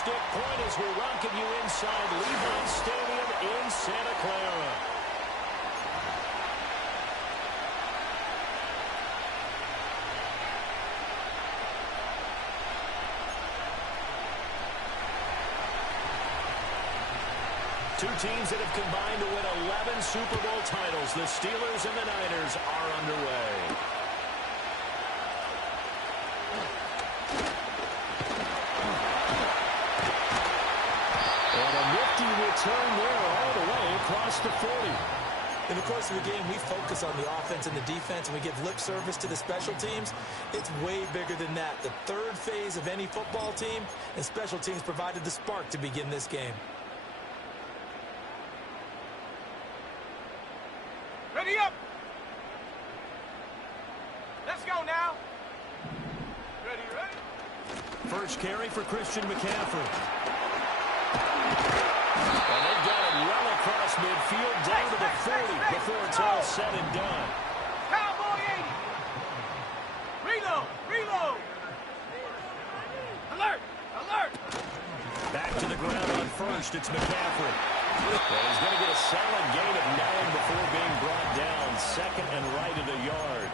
stick point as we're rocking you inside Levi Stadium in Santa Clara. Two teams that have combined to win 11 Super Bowl titles. The Steelers and the Niners are underway. And a nifty return there all the way across the 40. In the course of the game, we focus on the offense and the defense, and we give lip service to the special teams. It's way bigger than that. The third phase of any football team, and special teams provided the spark to begin this game. Ready up! Let's go now! Ready, ready? First carry for Christian McCaffrey. And they've got it well across midfield down to the 40 before it's all said and done. Cowboy 80! Reload! Reload! Alert! Alert! Back to the ground on first. It's McCaffrey. And he's going to get a solid gain of 9 before being brought down. Second and right at a yard.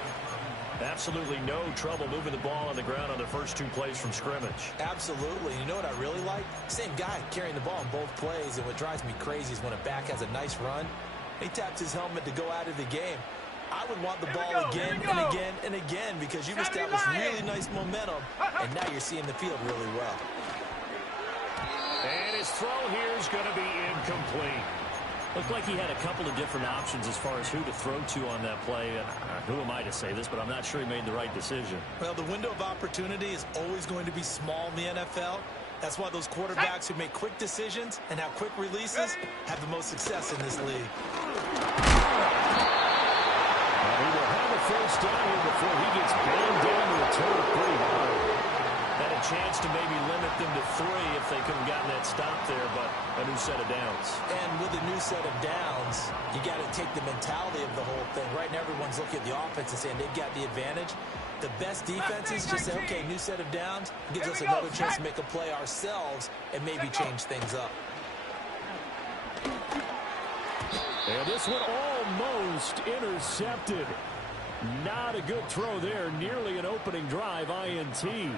Absolutely no trouble moving the ball on the ground on the first 2 plays from scrimmage. Absolutely. You know what I really like? Same guy carrying the ball in both plays, and what drives me crazy is when a back has a nice run, he taps his helmet to go out of the game. I would want the ball again and again and again because you've established really nice momentum, and now you're seeing the field really well. And his throw here is going to be incomplete. Looked like he had a couple of different options as far as who to throw to on that play. Who am I to say this, but I'm not sure he made the right decision. Well, the window of opportunity is always going to be small in the NFL. That's why those quarterbacks who make quick decisions and have quick releases have the most success in this league. Well, he will have a first down here before he gets banged down to a turf pretty hard. Had a chance to maybe limit them to 3 if they could have gotten that stop there, but a new set of downs. And with a new set of downs, you got to take the mentality of the whole thing. Right now, everyone's looking at the offense and saying they've got the advantage. The best defenses just say, okay, new set of downs, gives us another chance to make a play ourselves and maybe change things up. And this one almost intercepted. Not a good throw there. Nearly an opening drive INT.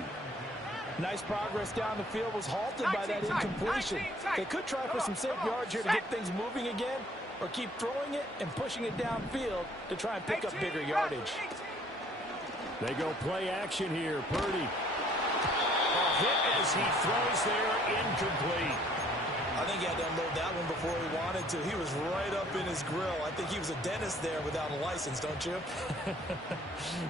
Nice progress down the field was halted by that incompletion. They could try for some safe yards here to get things moving again, or keep throwing it and pushing it downfield to try and pick up bigger yardage. They go play action here. Purdy. A hit as he throws there, incomplete. I think he had to unload that one before he wanted to. He was right up in his grill. I think he was a dentist there without a license, don't you?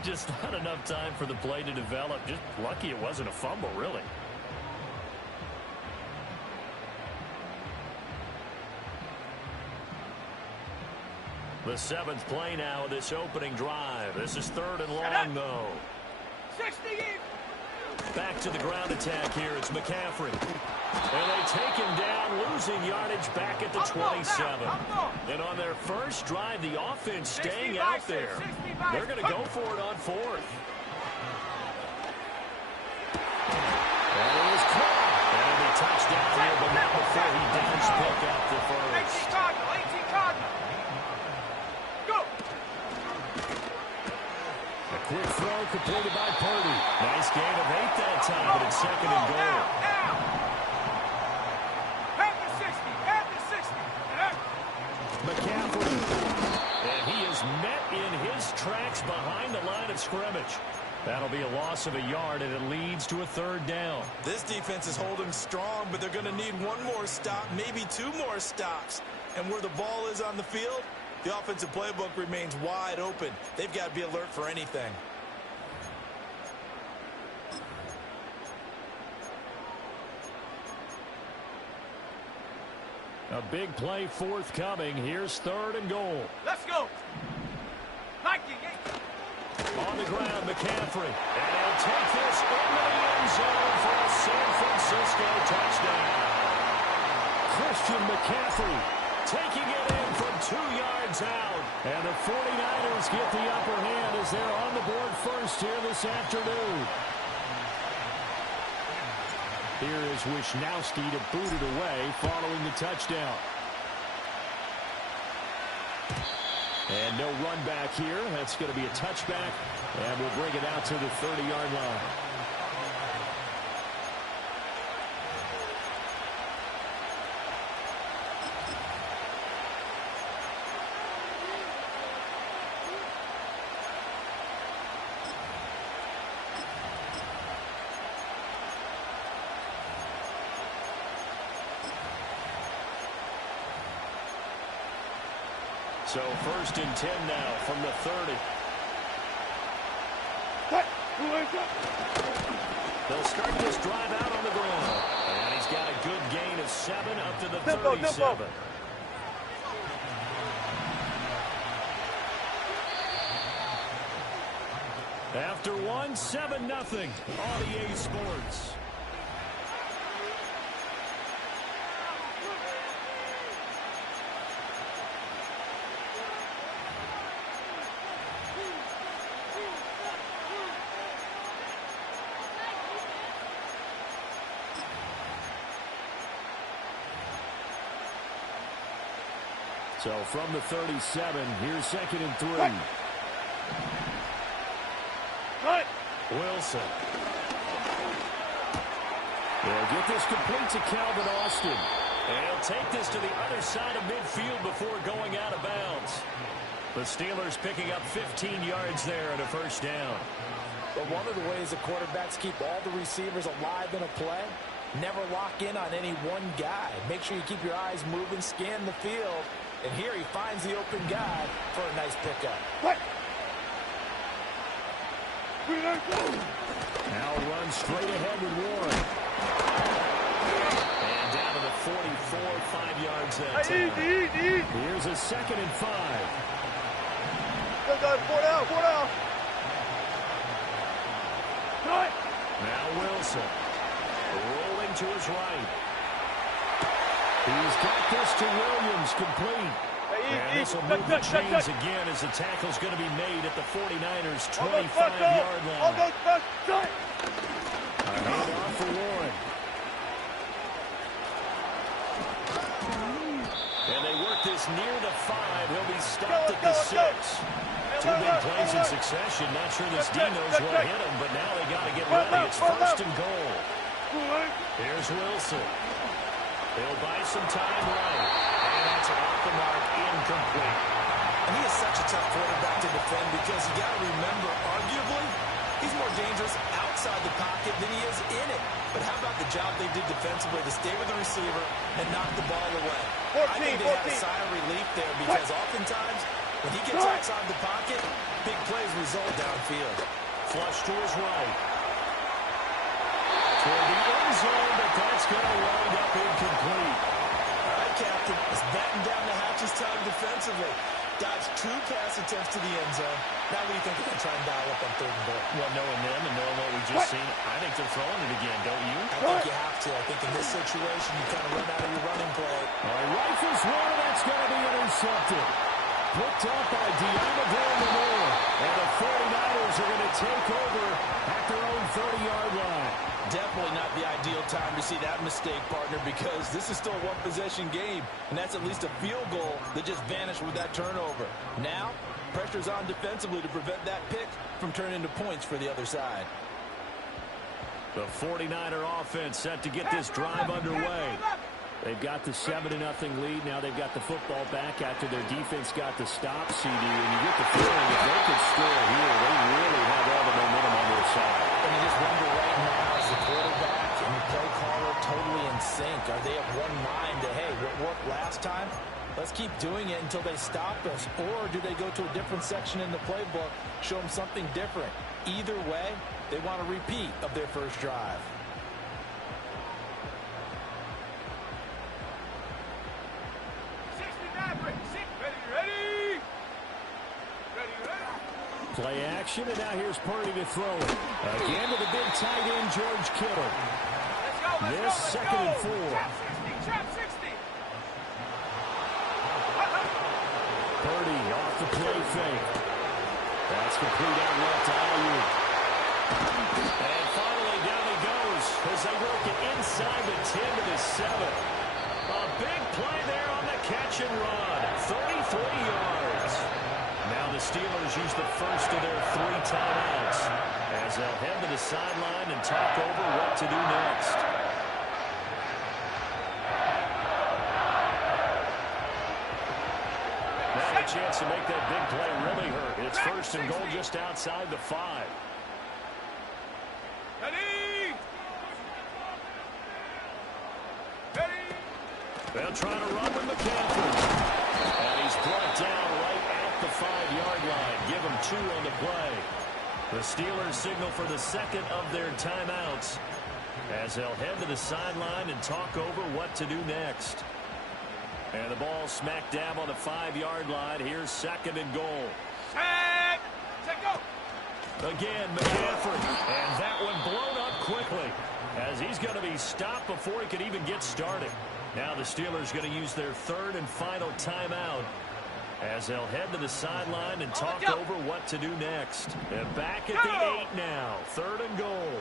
Just not enough time for the play to develop. Just lucky it wasn't a fumble, really. The 7th play now of this opening drive. This is 3rd and long, though. 60 in. Back to the ground attack here. It's McCaffrey. And they take him down, losing yardage back at the 27. And on their first drive, the offense staying out there. They're going to go for it on 4th. And it was caught. And it'll be touchdown here, but not before he downs pick up the first. 18 Cardinal, 18 Cardinal. Go. A quick throw completed by Purdy. Nice gain of 8 that time, but it's 2nd and goal. McCaffrey. And he is met in his tracks behind the line of scrimmage. That'll be a loss of a yard, and it leads to a 3rd down. This defense is holding strong, but they're going to need one more stop, maybe 2 more stops. And where the ball is on the field, the offensive playbook remains wide open. They've got to be alert for anything. A big play forthcoming. Here's 3rd and goal. Let's go. On the ground, McCaffrey. And he'll take this into the end zone for a San Francisco touchdown. Christian McCaffrey taking it in from 2 yards out. And the 49ers get the upper hand as they're on the board first here this afternoon. Here is Wisnowski to boot it away following the touchdown. And no run back here. That's going to be a touchback, and we'll bring it out to the 30-yard line. So 1st and 10 now from the 30. They'll start this drive out on the ground. And he's got a good gain of 7 up to the 37. After 1, 7-0 on EA Sports. So from the 37, here's 2nd and 3. Wilson. They'll get this complete to Calvin Austin. And he'll take this to the other side of midfield before going out of bounds. The Steelers picking up 15 yards there and a 1st down. But one of the ways the quarterbacks keep all the receivers alive in a play, never lock in on any one guy. Make sure you keep your eyes moving, scan the field. And here he finds the open guy for a nice pickup. Now runs straight ahead with Warren. And down to the 44, 5 yards that time. Here's a 2nd and 5. Now Wilson. Rolling to his right. He's got this to Williams, complete. And this will move the chains again as the tackle's going to be made at the 49ers' 25-yard line. A handoff for Warren. And they work this near the 5. He'll be stopped at the 6. 2 big plays in succession. Not sure this D knows what hit him, but now they got to get ready. It's 1st and goal. Here's Wilson. He'll buy some time right. And that's off the mark, incomplete. And he is such a tough quarterback to defend because you got to remember, arguably, he's more dangerous outside the pocket than he is in it. But how about the job they did defensively to stay with the receiver and knock the ball away? I think they had a sigh of relief there because oftentimes when he gets outside the pocket, big plays result downfield. Flush to his right. Toward the end zone, but that's going to wind up incomplete. All right, Captain, it's batten down the hatches time defensively. Dodged 2 pass attempts to the end zone. Now what do you think they're going to try and dial up on 3rd and goal? Well, knowing them and knowing what we just seen, I think they're throwing it again, don't you? I think you have to. I think in this situation, you kind of run out of your running play. All right, rifles one, that's going to be intercepted. Picked up by Deontay Moore. And the 49ers are going to take over at their own 30-yard line. Definitely not the ideal time to see that mistake, partner, because this is still a one-possession game, and that's at least a field goal that just vanished with that turnover. Now, pressure's on defensively to prevent that pick from turning into points for the other side. The 49er offense set to get this drive underway. They've got the 7-0 lead. Now they've got the football back after their defense got the stop, CD. And you get the feeling if they could score here, they really have all the momentum on their side. And you just wonder right now, is the quarterback and the play caller totally in sync? Are they of one mind that, hey, what worked last time? Let's keep doing it until they stop us. Or do they go to a different section in the playbook, show them something different? Either way, they want a repeat of their first drive. Play action, and now here's Purdy to throw it. Again to the big tight end, George Kittle. This 2nd and 4. Purdy off the play fake. That's complete out left to Ayuk. And finally down he goes goes as they work it inside the 10 to the 7. A big play there on the catch and run. 33 yards. Now the Steelers use the first of their 3 timeouts as they'll head to the sideline and talk over what to do next. Now a chance to make that big play really hurt. It's first and goal just outside the 5. Ready? They'll try to run with McCaffrey. And he's brought down right at the 5-yard line. Give him 2 on the play. The Steelers signal for the second of their timeouts as they'll head to the sideline and talk over what to do next. And the ball smack dab on the 5-yard line. Here's second and goal. Set, go. Again, McCaffrey. And that one blown up quickly as he's going to be stopped before he could even get started. Now the Steelers going to use their 3rd and final timeout as they'll head to the sideline and talk over what to do next. And back at the 8 now. 3rd and goal.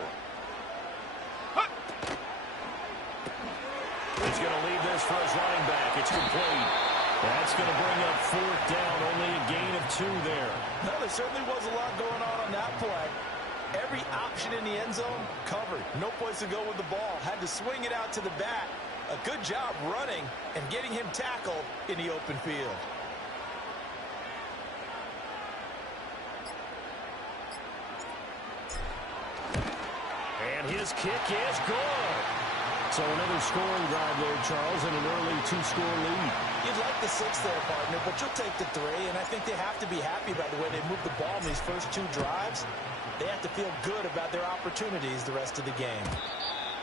He's going to leave this for his running back. It's complete. That's going to bring up 4th down. Only a gain of 2 there. No, there certainly was a lot going on that play. Every option in the end zone covered. No place to go with the ball. Had to swing it out to the back. A good job running and getting him tackled in the open field. And his kick is good. So another scoring drive there, Charles, and an early 2-score lead. You'd like the 6 there, partner, but you'll take the 3, and I think they have to be happy about the way they moved the ball in these first 2 drives. They have to feel good about their opportunities the rest of the game.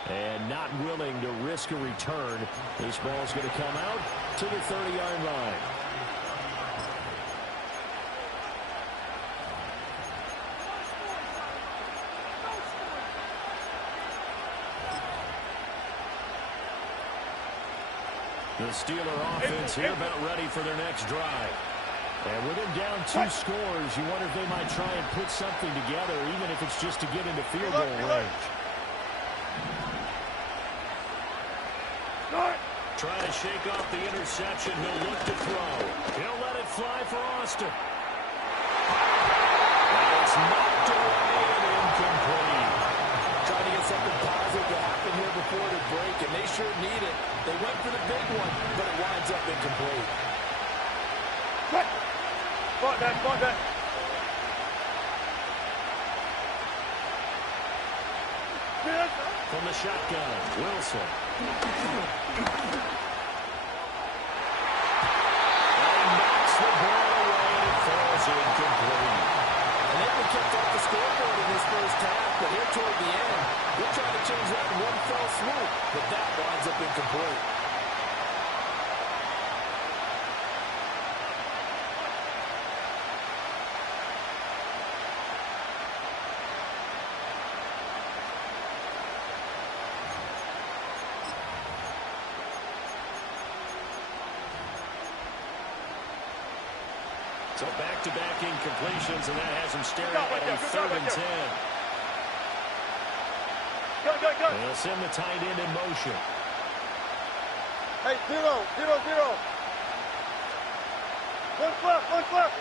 And not willing to risk a return. This ball's going to come out to the 30-yard line. The Steeler offense here about ready for their next drive. And with him down 2 scores, you wonder if they might try and put something together, even if it's just to get into field goal range. Trying to shake off the interception. He'll look to throw. He'll let it fly for Austin. And it's knocked away and incomplete. Trying to get something positive to happen here before the break, and they sure need it. They went for the big one, but it winds up incomplete. Spot that. From the shotgun, Wilson. And knocks the ball away, and it falls incomplete. And they've been kept off the scoreboard in this first half, but here toward the end, they're trying to change that in one fell swoop, but that winds up incomplete. So back-to-back incompletions, and that has him staring at a 3rd and 10. Go. And they'll send the tight end in motion. Hey, 0. One left.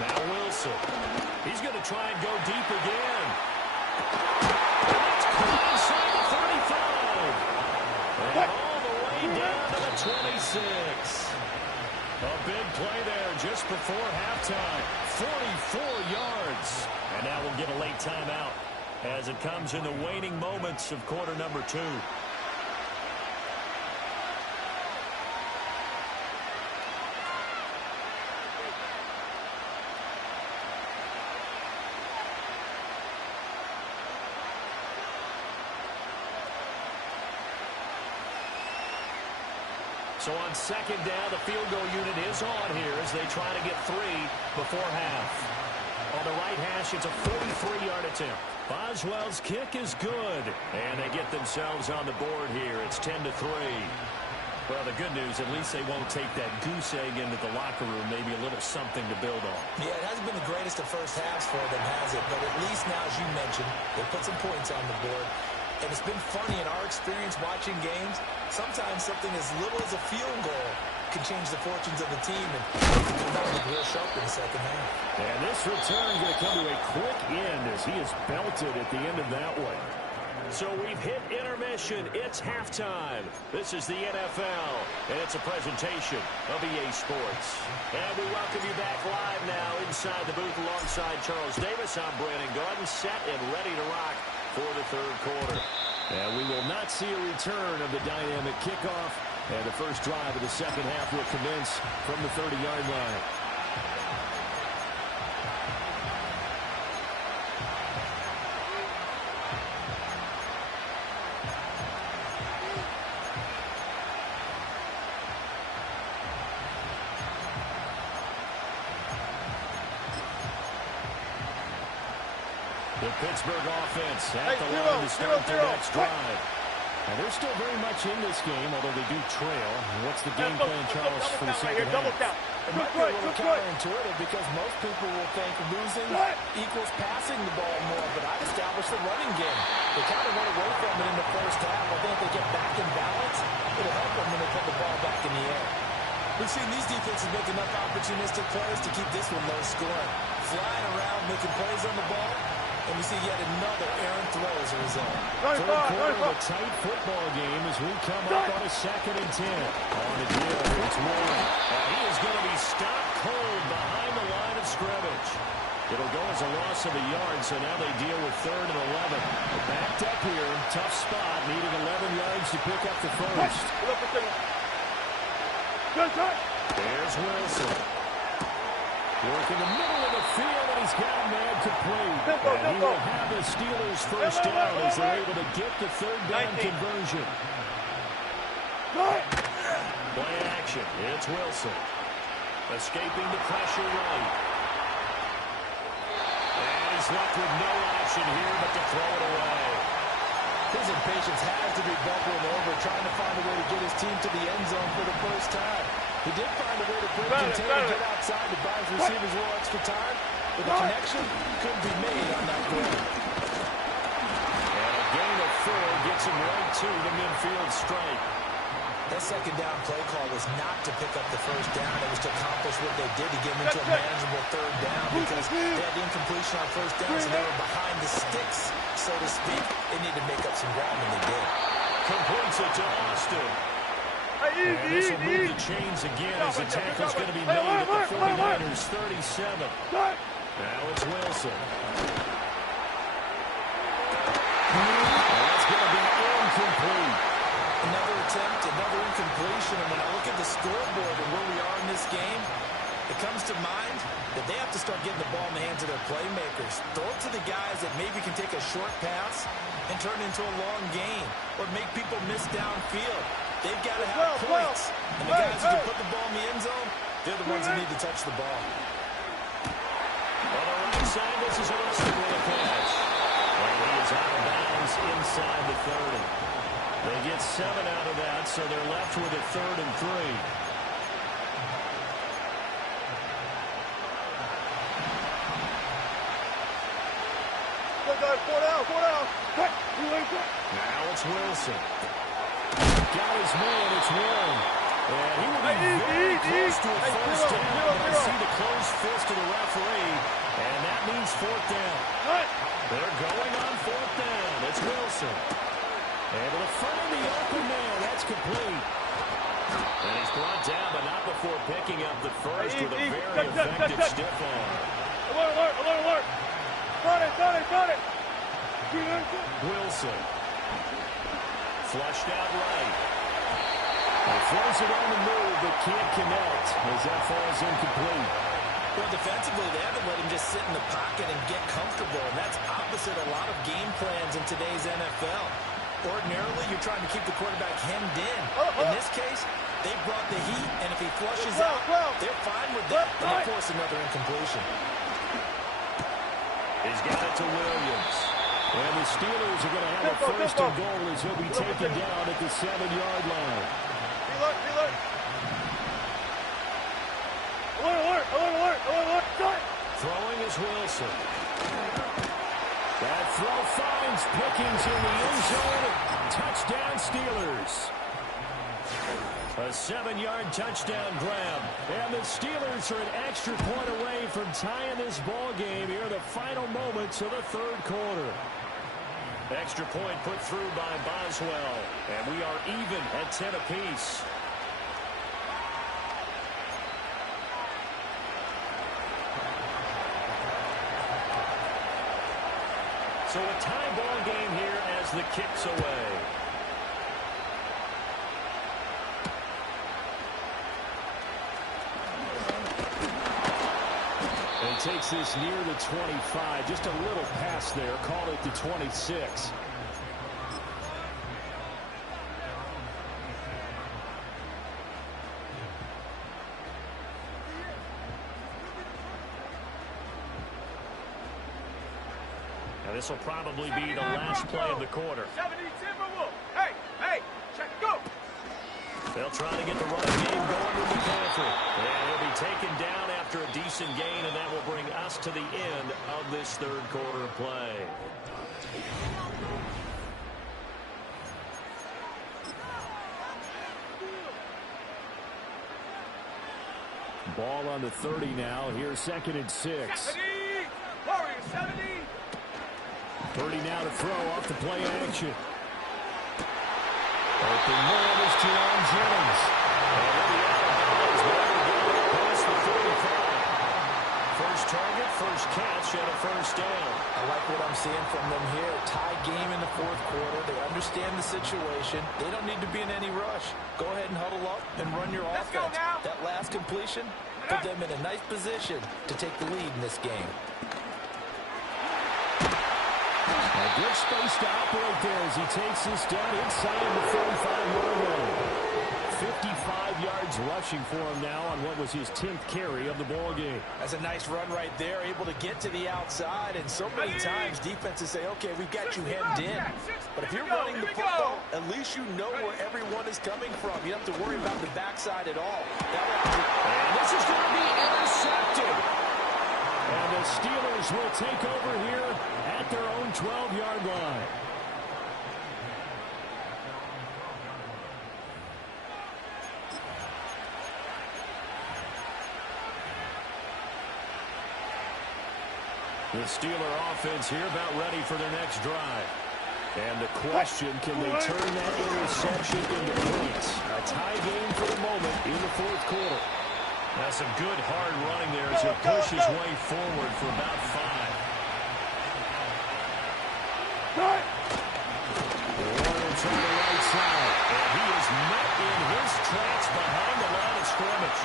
Now Wilson. He's going to try and go deep again. And that's caught inside the 35. And all the way down to the 26. A big play there just before halftime. 44 yards. And now we'll get a late timeout as it comes in the waning moments of quarter number 2. So on second down, the field goal unit is on here as they try to get 3 before half. On the right hash, it's a 43-yard attempt. Boswell's kick is good, and they get themselves on the board here. It's 10-3. Well, the good news, at least they won't take that goose egg into the locker room, maybe a little something to build on. Yeah, it hasn't been the greatest of first halves for them, has it? But at least now, as you mentioned, they put some points on the board. And it's been funny in our experience watching games. Sometimes something as little as a field goal can change the fortunes of the team and come out with real sharp in the second half. And this return going to come to a quick end as he is belted at the end of that one. So we've hit intermission. It's halftime. This is the NFL, and it's a presentation of EA Sports. And we welcome you back live now inside the booth alongside Charles Davis. I'm Brandon Gaudin, set and ready to rock for the third quarter. And we will not see a return of the dynamic kickoff, and the first drive of the second half will commence from the 30-yard line. The Pittsburgh offense at the line to start their next drive. And they're still very much in this game, although they do trail. What's the game plan, Charles, for the second half? It might be a little counterintuitive because most people will think losing equals passing the ball more, but I've established the running game. They kind of went away from it in the first half. I think if they get back in balance, it'll help them when they put the ball back in the air. We've seen these defenses make enough opportunistic plays to keep this one low scoring. Flying around, making plays on the ball. And we see yet another errant throw as a result. Third quarter of a tight football game as we come up on a 2nd and 10. On the deal, it's Warren. And he is going to be stopped cold behind the line of scrimmage. It'll go as a loss of a yard, so now they deal with 3rd and 11. They're backed up here, tough spot, needing 11 yards to pick up the first. There's Wilson. Working the middle of the field, and he's got a man complete. And he will have the Steelers first down as they're able to get the 3rd down conversion. Play action. It's Wilson. Escaping the pressure right. And he's left with no option here but to throw it away. His impatience has to be bubbling over, trying to find a way to get his team to the end zone for the first time. He did find a way to break contain and get outside to buy his receivers a little extra time, but the connection couldn't be made on that play. And a gain of 4 gets him right to the midfield strike. That second down play call was not to pick up the first down. It was to accomplish what they did to get them into a manageable 3rd down because they had the incompletion on first down, so they were behind the sticks, so to speak. They needed to make up some ground, and they did. Completes it to Austin. And this will move the chains again as the tackle's going to be made at the 49ers 37. Now it's Wilson. And it's going to be incomplete. Another attempt, another incompletion, and when I look at the scoreboard and where we are in this game, it comes to mind that they have to start getting the ball in the hands of their playmakers. Throw it to the guys that maybe can take a short pass and turn it into a long gain or make people miss downfield. They've got to have points. And the guys who can put the ball in the end zone, they're the ones that need to touch the ball. On the right side, this is Austin with a pass. And he is out of bounds inside the 30. They get 7 out of that, so they're left with a 3rd and 3. Now it's Wilson. Got his man, it's Warren. And he will be very close to a first down, but I see the closed fist of the referee, and that means 4th down. They're going on 4th down. It's Wilson. Able to find the open man. That's complete. And he's brought down, but not before picking up the first with a very effective stiff arm. Alert. Got it. Wilson. Flushed out right. He throws it on the move, but can't connect as that falls incomplete. Well, defensively, they haven't let him just sit in the pocket and get comfortable, and that's opposite a lot of game plans in today's NFL. Ordinarily, you're trying to keep the quarterback hemmed in. In this case, they brought the heat, and if he flushes out, they're fine with that, and they force another incompletion. He's got it to Williams. And the Steelers are going to have a 1st and goal as he'll be taken down at the 7-yard line. Reload. Alert. Throwing is Wilson. That throw finds Pickens in the end zone. Touchdown Steelers. A 7-yard touchdown grab. And the Steelers are an extra point away from tying this ball game here in the final moments of the third quarter. Extra point put through by Boswell. And we are even at 10 apiece. So a tie ball game here as the kick's away. And takes this near the 25. Just a little pass there. Call it the 26. Now this will probably be the last play of the quarter. 70 Timberwolves. Hey, check, go. They'll try to get the running game going with McCaffrey. And he'll be taken down after a decent gain, and that will bring us to the end of this third quarter play. Ball on the 30 now. Here's 2nd and 6. 70. Warriors, 70. 30 now to throw off the play action. Open man is Jerome Jennings. And he'll be out of bounds. Past the 45. First target, first catch, and a first down. I like what I'm seeing from them here. Tie game in the fourth quarter. They understand the situation. They don't need to be in any rush. Go ahead and huddle up and run your Let's go offense. now. That last completion put them in a nice position to take the lead in this game. A good space to operate there as he takes this down inside the 35-yard line. 55 yards rushing for him now on what was his 10th carry of the ball game. That's a nice run right there, able to get to the outside. And so many times defenses say, okay, we've got you hemmed in. But if you're running the football, at least you know where everyone is coming from. You don't have to worry about the backside at all. And this is going to be intercepted. And the Steelers will take over here at their own 12-yard line. The Steeler offense here about ready for their next drive. And the question, can they turn that interception into points? A tie game for the moment in the fourth quarter. That's some good hard running there as he pushes his way forward for about 5. Warner to the right side. And he is met in his tracks behind the line of scrimmage.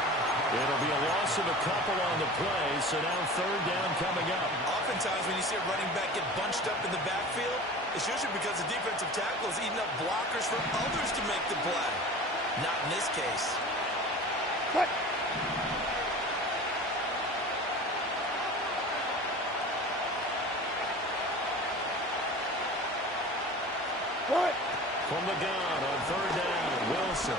It'll be a loss of a couple on the play, so now third down coming up. Oftentimes when you see a running back get bunched up in the backfield, it's usually because the defensive tackle is eating up blockers for others to make the play. Not in this case. What? From the gun on third down, Wilson.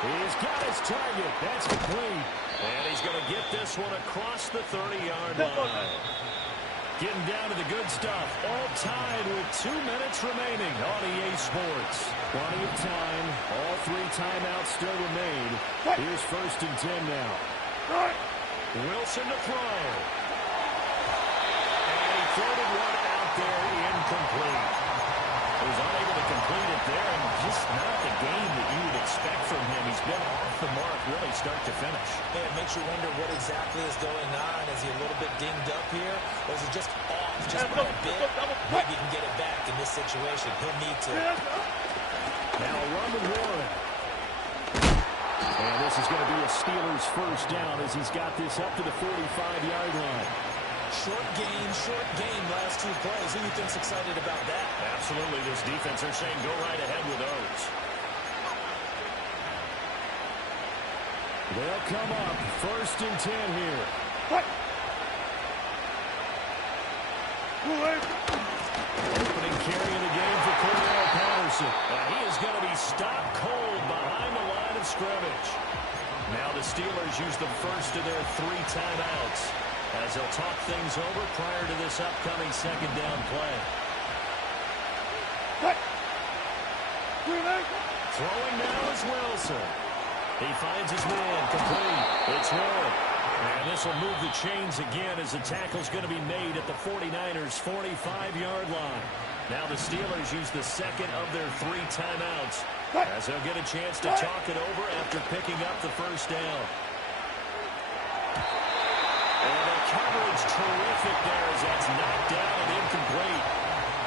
He's got his target. That's complete. And he's going to get this one across the 30-yard line. Getting down to the good stuff. All tied with 2 minutes remaining on EA Sports. Plenty of time. All 3 timeouts still remain. Here's 1st and 10 now. Wilson to throw. And he floated one out there incomplete. He was unable to complete it there, and just not the game that you would expect from him. He's been off the mark really start to finish. Yeah, it makes you wonder what exactly is going on. Is he a little bit dinged up here, or is he just off just by a bit? Maybe he can get it back in this situation. He'll need to. Now a run to Warren. And this is going to be a Steelers first down as he's got this up to the 45-yard line. Short gain, last 2 plays. Who do you think's excited about that? Absolutely, this defense are saying go right ahead with those. They'll come up 1st and 10 here. Opening carry of the game for Cordell Patterson. And he is going to be stopped cold behind the line of scrimmage. Now the Steelers use the first of their 3 timeouts as they'll talk things over prior to this upcoming second down play. Throwing now is Wilson. He finds his man complete. It's Ward. And this will move the chains again as the tackle's going to be made at the 49ers' 45-yard line. Now the Steelers use the second of their 3 timeouts as they'll get a chance to talk it over after picking up the first down. And the coverage terrific there as that's knocked down and incomplete.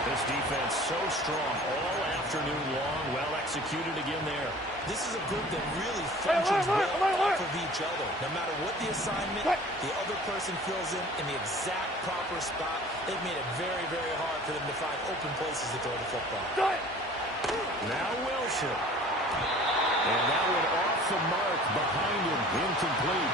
This defense so strong all afternoon long. Well executed again there. This is a group that really functions well off of each other. No matter what the assignment, the other person fills in the exact proper spot. They've made it very, very hard for them to find open places to throw the football. Now Wilson. And that one off the mark behind him. Incomplete.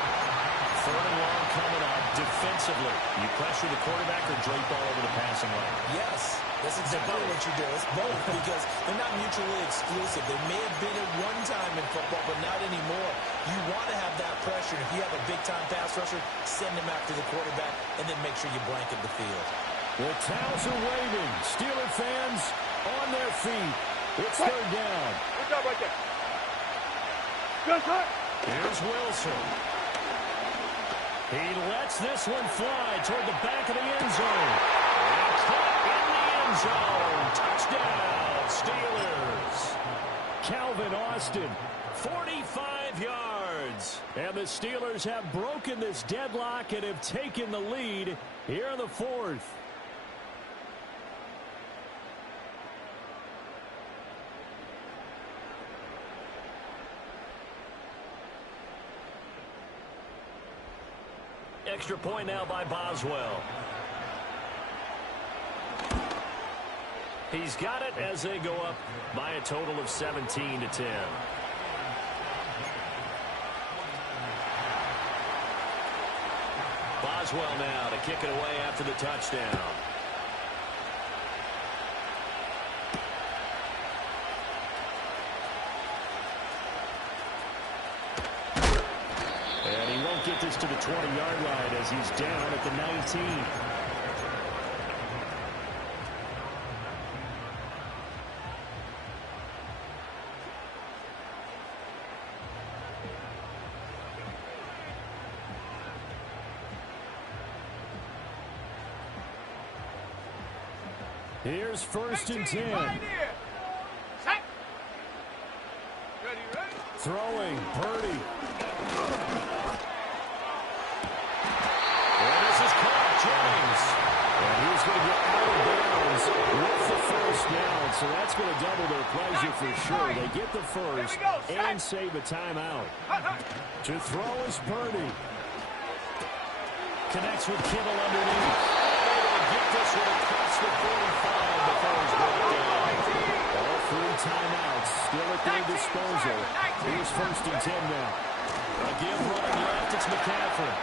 3rd and long coming up defensively. You pressure the quarterback or drape all over the passing line? Yes, that's exactly what you do. It's both because they're not mutually exclusive. They may have been at one time in football, but not anymore. You want to have that pressure. If you have a big-time pass rusher, send him after the quarterback, and then make sure you blanket the field. The towels are waving. Steeler fans on their feet. It's 3rd down. Good job right there. Good shot. Here's Wilson. He lets this one fly toward the back of the end zone. And caught in the end zone. Touchdown, Steelers. Calvin Austin, 45 yards. And the Steelers have broken this deadlock and have taken the lead here in the 4th. Extra point now by Boswell. He's got it as they go up by a total of 17-10. Boswell now to kick it away after the touchdown. And he won't get this to the 20-yard line as he's down at the 19. Here's 1st and 10. Set. Ready. Throwing, Purdy. And this is caught, James. And he's going to get out of bounds with the first down, so that's going to double their pleasure for sure. They get the first and save a timeout. To throw is Purdy. Connects with Kittle underneath. Get this one across the 45 before he's brought down. All 3 timeouts still at their disposal. Here's 1st and 10 now. Again running left, it's McCaffrey.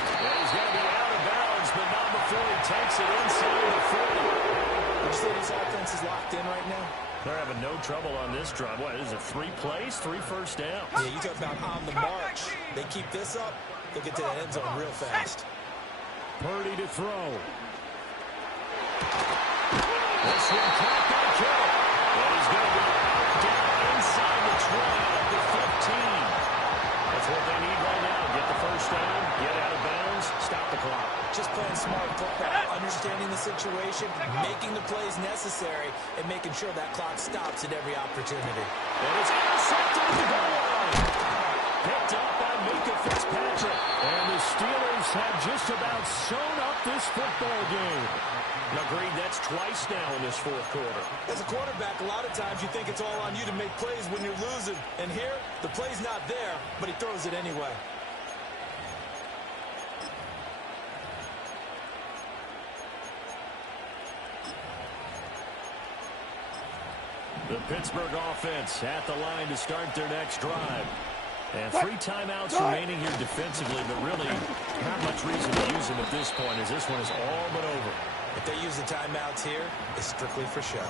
And he's going to be out of bounds, but not before he takes it inside the 40. Would you say this offense is locked in right now? They're having no trouble on this drive. What, is it 3 plays, 3 first downs? Yeah, you talk about on the march. They keep this up, they'll get to the end zone real fast. Purdy to throw. This one caught by Kittle. And he's going to be out down inside the 20 at the 15. That's what they need right now. Get the first down, get out of bounds, stop the clock. Just playing smart football, understanding the situation, making the plays necessary, and making sure that clock stops at every opportunity. And it's intercepted at the goal line. Picked up by Minka Fitzpatrick. And the Steelers have just about sewn up this football game. Agreed, that's twice now in this 4th quarter. As a quarterback, a lot of times you think it's all on you to make plays when you're losing. And here, the play's not there, but he throws it anyway. The Pittsburgh offense at the line to start their next drive. And 3 timeouts remaining here defensively, but really not much reason to use them at this point as this one is all but over. If they use the timeouts here, it's strictly for show.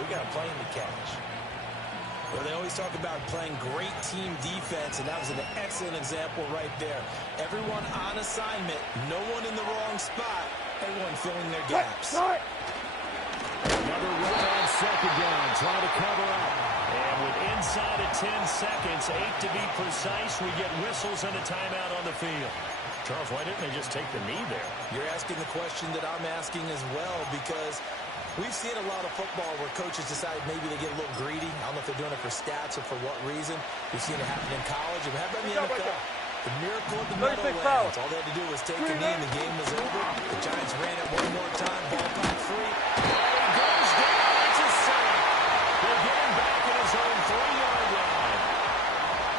We got a plane to catch. Well, they always talk about playing great team defense, and that was an excellent example right there. Everyone on assignment, no one in the wrong spot, everyone filling their gaps. Another run on second down, trying to cover up. And with inside of 10 seconds, 8 to be precise, we get whistles and a timeout on the field. Charles, why didn't they just take the knee there? You're asking the question that I'm asking as well, because we've seen a lot of football where coaches decide maybe they get a little greedy. I don't know if they're doing it for stats or for what reason. We've seen it happen in college. It happened in the NFL. The miracle of the Meadowlands. All they had to do was take a knee and the game was over. The Giants ran it one more time. Ball back free. And he goes down. It's a sack. They're getting back at his own 3-yard line.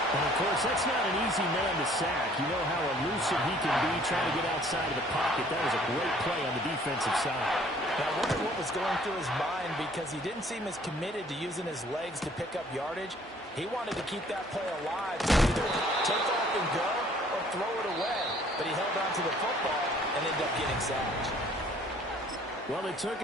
And, of course, that's not an easy man to sack. You know how elusive he can be trying to get outside of the pocket. That was a great play on the defensive side. Now, I wonder what was going through his mind, because he didn't seem as committed to using his legs to pick up yardage. He wanted to keep that play alive, to either take off and go or throw it away. But he held on to the football and ended up getting sacked. Well, it took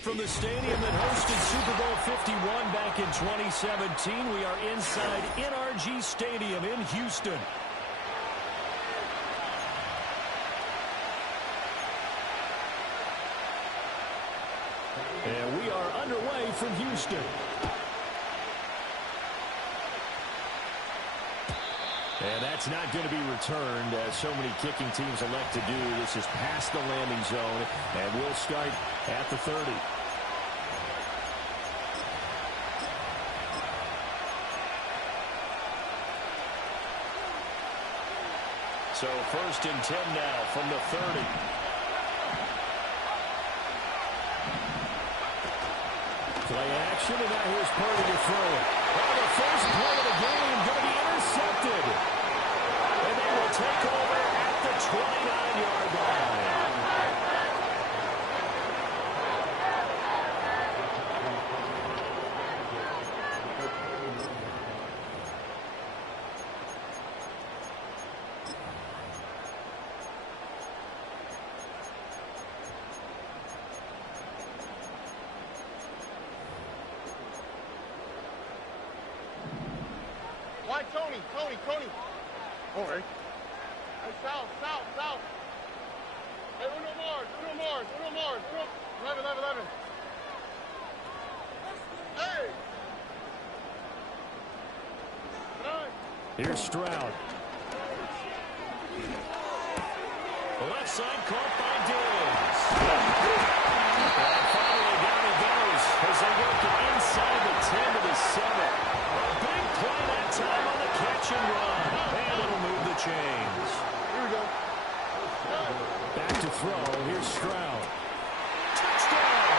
from the stadium that hosted Super Bowl 51 back in 2017. We are inside NRG Stadium in Houston. And we are underway from Houston. And that's not going to be returned, as so many kicking teams elect to do. This is past the landing zone, and we'll start at the 30. So 1st and 10 now from the 30. Play action, and now here's Purdy to throw it. Oh, the first play of the game going to be intercepted. And they will take over at the 29-yard line. Hi, Tony. All right. Hey, south. Hey, uno more. 11. Hey! Here's Stroud. Left side caught by Diggs. And finally down he goes as they work it inside the 10 to the 7. A big play that time on the catch and run. And it'll move the chains. Here we go. Back to throw. Here's Stroud. Touchdown!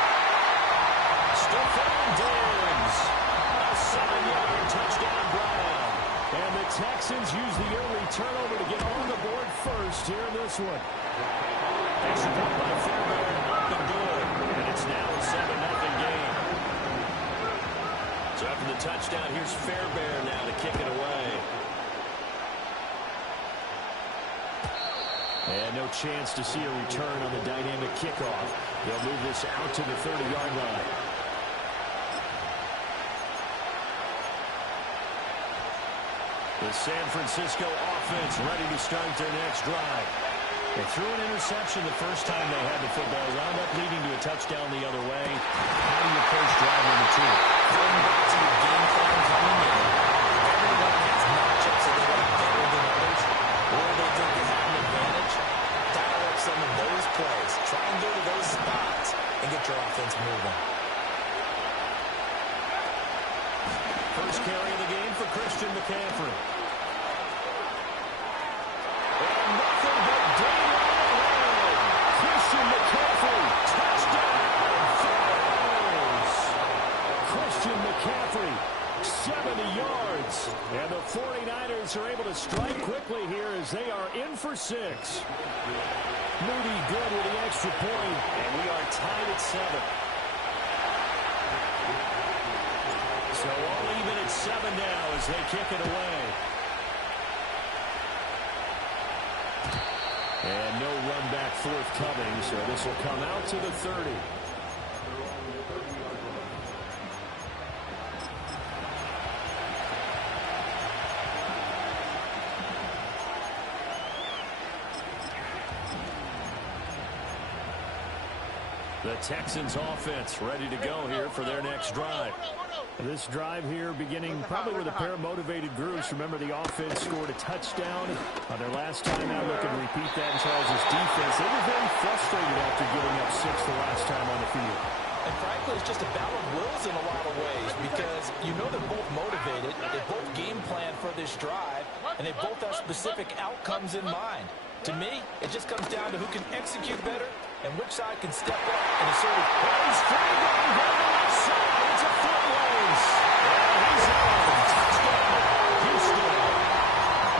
Stephon Diggs. A 7-yard touchdown grab. And the Texans use the early turnover to get on the board first here in this one. Extra point by Fairbairn, up and good. And it's now a 7-0 game. So after the touchdown, here's Fairbairn now to kick it away. And no chance to see a return on the dynamic kickoff. They'll move this out to the 30-yard line. The San Francisco offense ready to start their next drive. They threw an interception the first time they had the football, wound up leading to a touchdown the other way. How do you approach drive number 2? Going back to your game plan coming in, everyone has matchups that they like better than others, or they think they have an advantage. Dial up some of those plays. Try and go to those spots and get your offense moving. First carry of the game for Christian McCaffrey. And nothing but daylight ahead. Christian McCaffrey, touchdown, fires. Christian McCaffrey, 70 yards. And the 49ers are able to strike quickly here as they are in for 6. Moody good with the extra point, and we are tied at 7. So all even at 7 now as they kick it away. And no run back forthcoming, so this will come out to the 30. The Texans offense ready to go here for their next drive. This drive here beginning probably with a pair of motivated groups. Remember, the offense scored a touchdown on their last time out. Looking to repeat that in Charles' defense. They were very frustrated after giving up 6 the last time on the field. And frankly, it's just a battle of wills in a lot of ways because you know they're both motivated. They both game plan for this drive, and they both have specific outcomes in mind. To me, it just comes down to who can execute better and which side can step up and assert it. He's free going down the left side. It's a foot race. And he's on. Touchdown, Houston.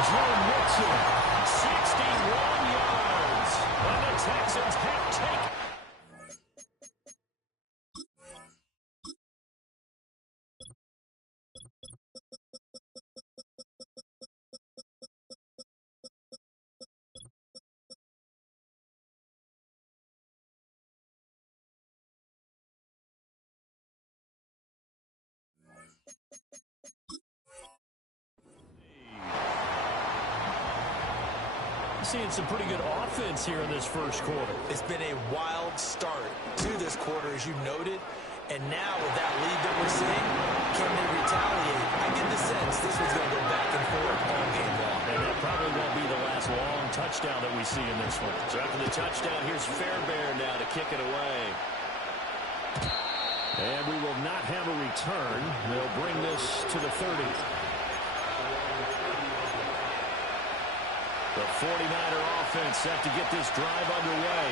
Joe Mixon, 61 yards. And the Texans have taken. Seeing some pretty good offense here in this first quarter. It's been a wild start to this quarter, as you noted. And now with that lead that we're seeing, can they retaliate? I get the sense this was going to go back and forth all game long. And that probably won't be the last long touchdown that we see in this one. So after the touchdown, here's Fairbairn now to kick it away. And we will not have a return. They'll bring this to the 30. The 49er offense set to get this drive underway.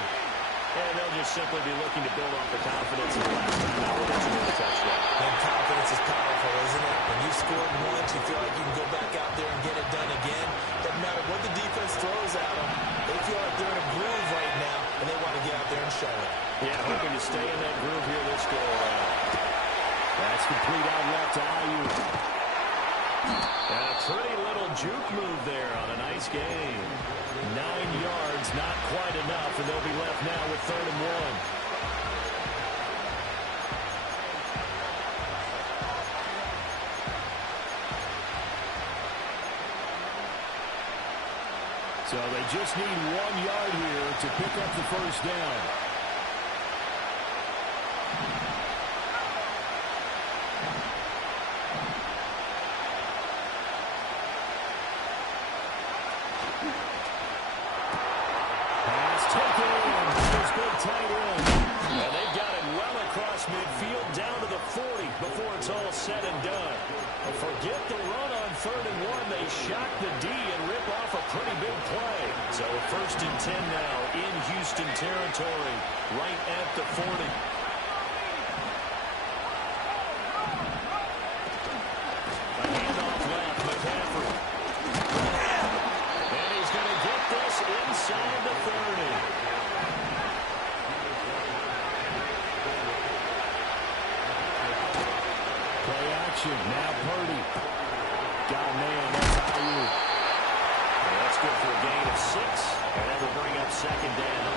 And they'll just simply be looking to build off the confidence of the last time out with a touchdown. And confidence is powerful, isn't it? When you've scored once, you feel like you can go back out there and get it done again. Doesn't matter what the defense throws at them. They feel like they're in a groove right now, and they want to get out there and show it. Yeah, hoping to stay in that groove here this go around. That's complete out left to Ayuk. And a pretty little juke move there on a nice game. 9 yards, not quite enough, and they'll be left now with 3rd and 1. So they just need 1 yard here to pick up the first down. Pass taken. This big tight end. And they've got it well across midfield down to the 40 before it's all said and done. Forget the run on 3rd and 1. They shock the D and rip off a pretty big play. So 1st and 10 now in Houston territory, right at the 40. A handoff left, McCaffrey. And he's going to get this inside the 30. Play action. Now Purdy. Got a man. That's Ayuk. And that's good for a gain of 6. And that will bring up 2nd down.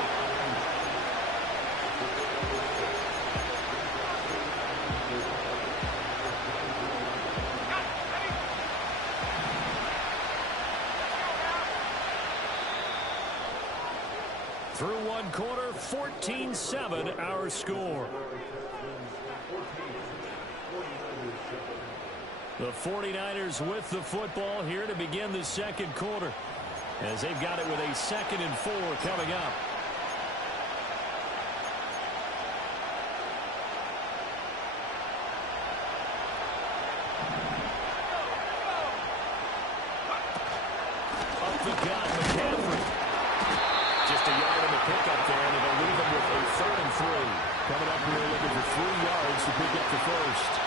Through 1 quarter, 14-7 our score. The 49ers with the football here to begin the 2nd quarter, as they've got it with a 2nd and 4 coming up. Up the gut, McCaffrey. Just a yard on the pickup there, and it'll leave him with a 3rd and 3. Coming up here looking for 3 yards to pick up the first.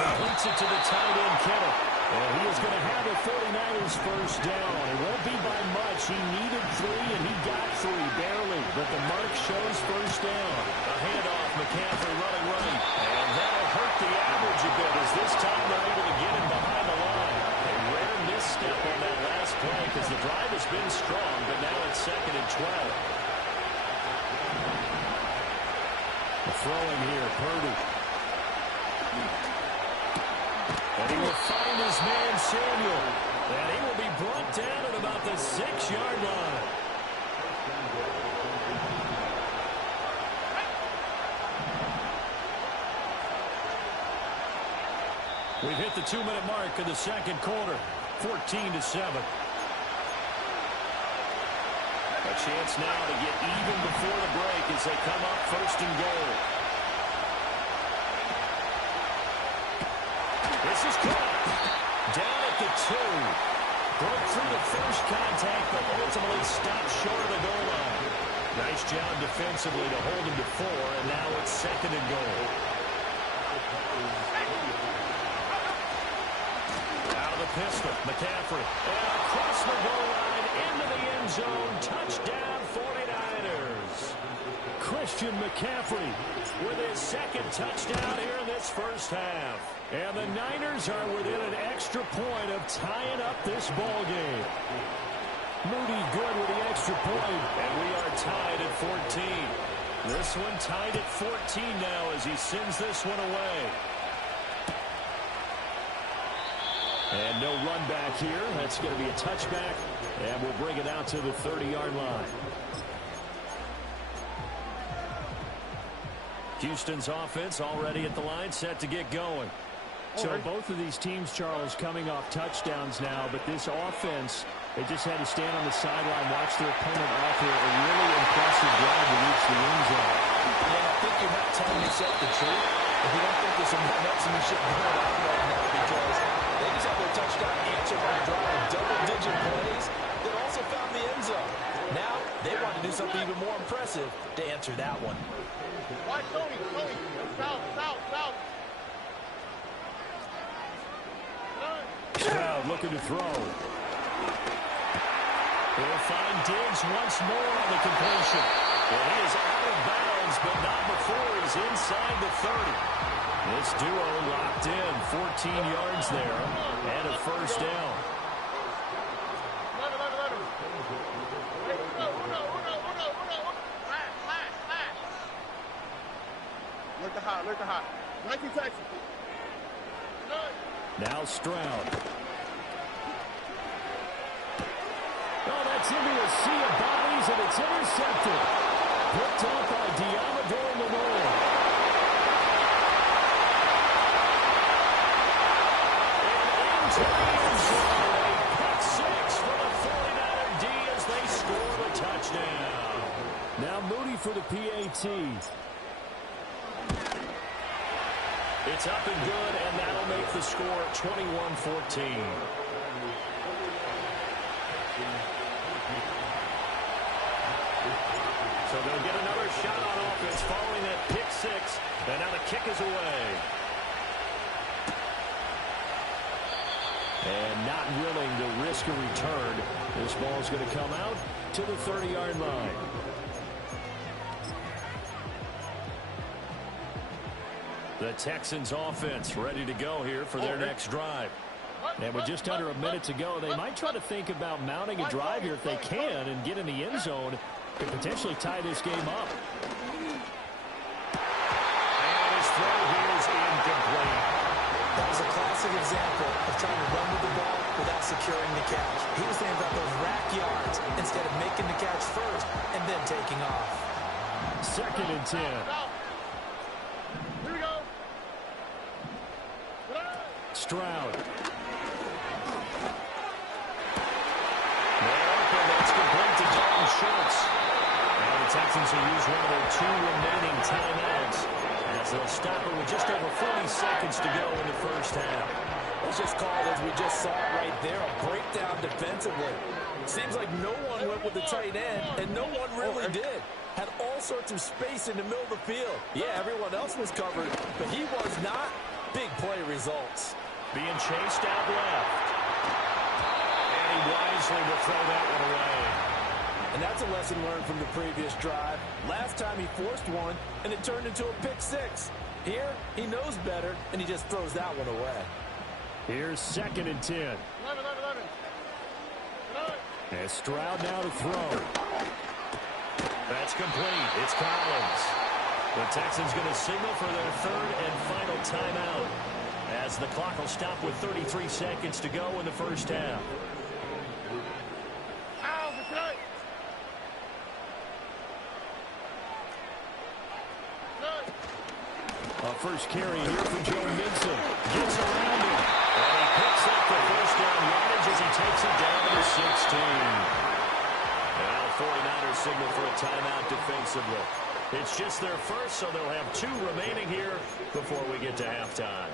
Completes it to the tight end, Kittle. And he is going to have the 49ers first down. It won't be by much. He needed 3, and he got 3, barely. But the mark shows first down. A handoff, McCaffrey running right. And that'll hurt the average a bit, as this time they're able to get him behind the line. A rare misstep on that last play, because the drive has been strong, but now it's 2nd and 12. Throwing here, Purdy. And he will find his man, Samuel. And he will be brought down at about the 6-yard line. We've hit the 2-minute mark of the 2nd quarter, 14-7. A chance now to get even before the break as they come up 1st and goal. This is caught. Down at the 2. Broke through the first contact, but ultimately stopped short of the goal line. Nice job defensively to hold him to 4, and now it's 2nd and goal. Out of the pistol, McCaffrey. And across the goal line, into the end zone. Touchdown, 49ers. Christian McCaffrey with his 2nd touchdown here in this first half. And the Niners are within an extra point of tying up this ball game. Moody good with the extra point, and we are tied at 14. This one tied at 14 now as he sends this one away. And no run back here. That's going to be a touchback, and we'll bring it out to the 30-yard line. Houston's offense already at the line, set to get going. So both of these teams, Charles, coming off touchdowns now, but this offense, they just had to stand on the sideline, watch their opponent offer a really impressive drive to reach the end zone. Yeah, I think you're not telling yourself the truth. If you don't think there's some momentum, you should burn out right now, because they just had their touchdown answered by a drive of double-digit plays that also found the end zone. Now they want to do something even more impressive to answer that one. Watch Tony, south. Stroud looking to throw. He'll find Diggs once more on the completion. And he is out of bounds, but not before he's inside the 30. This duo locked in, 14 yards there, and a first down. the hot. 19 Texas. Now Stroud. Oh, that's into a sea of bodies, and it's intercepted. Picked up by Diamador Lenore. And into the end zone. A pick six for the 49er D as they score the touchdown. Now Moody for the PAT. It's up and good, and that'll make the score 21-14. So they'll get another shot on offense following that pick six, and now the kick is away. And not willing to risk a return, this ball's going to come out to the 30-yard line. The Texans offense ready to go here for their next drive. And with just under a minute to go, they might try to think about mounting a drive here if they can and get in the end zone to potentially tie this game up. And his throw here is incomplete. That was a classic example of trying to run with the ball without securing the catch. He was thinking about those rack yards instead of making the catch first and then taking off. 2nd and 10. Stroud. That's complete to Dalton Schultz. And the Texans will use one of their 2 remaining timeouts as they'll stop it with just over 40 seconds to go in the first half. It's just called, as we just saw it right there, a breakdown defensively. Seems like no one went with the tight end, and no one really did. Had all sorts of space in the middle of the field. Yeah, everyone else was covered, but he was not. Big play results. Being chased out left. And he wisely will throw that one away. And that's a lesson learned from the previous drive. Last time he forced one, and it turned into a pick six. Here, he knows better, and he just throws that one away. Here's 2nd and 10. 11. And Stroud now to throw. That's complete. It's Collins. The Texans going to signal for their 3rd and final timeout as the clock will stop with 33 seconds to go in the first half. A first carry here for Joe Mixon. Gets around him. And he picks up the first down yardage as he takes it down to the 16. And now the 49ers signal for a timeout defensively. It's just their first, so they'll have 2 remaining here before we get to halftime.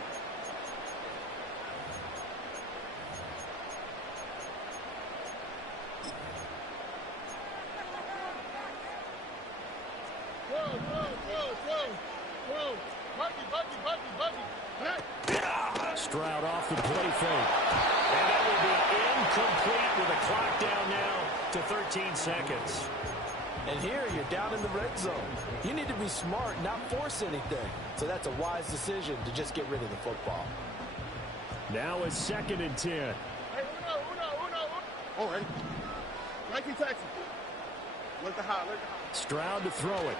Stroud off the play fake. And that will be incomplete with a clock down now to 13 seconds. And here you're down in the red zone. You need to be smart, not force anything. So that's a wise decision to just get rid of the football. Now it's 2nd and 10. Hey, uno. All right. 19 Texas. Look the hot. Stroud to throw it.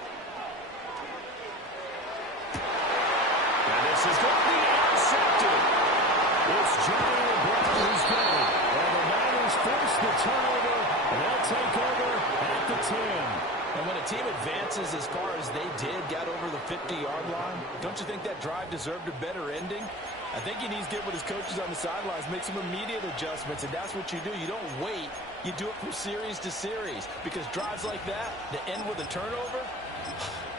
And this is going to be intercepted. It's Johnny Brown who's got it. And the Niners force the turnover, and they'll take over at the 10. And when a team advances as far as they did, got over the 50-yard line, don't you think that drive deserved a better ending? I think he needs to get with his coaches on the sidelines, make some immediate adjustments, and that's what you do. You don't wait. You do it from series to series, because drives like that, to end with a turnover,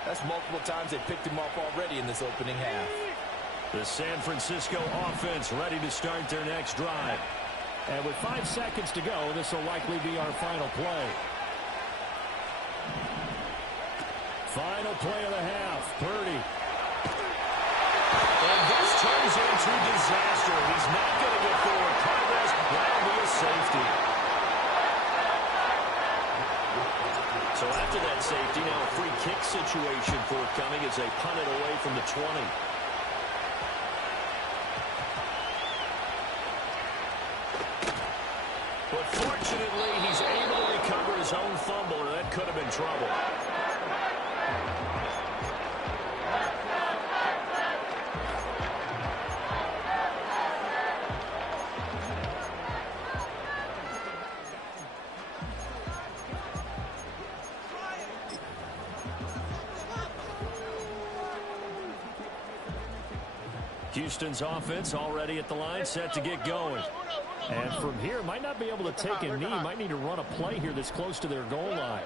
that's multiple times they picked him off already in this opening half. The San Francisco offense ready to start their next drive. And with 5 seconds to go, this will likely be our final play. Final play of the half. Purdy. And this turns into disaster. He's not going to get forward progress. That'll be a safety. So after that safety, now a free kick situation forthcoming as they punt it away from the 20. But fortunately, he's able to recover his own fumble, or that could have been trouble. Houston's offense already at the line, set to get going. And from here, might not be able to take a knee. Might need to run a play here that's close to their goal line.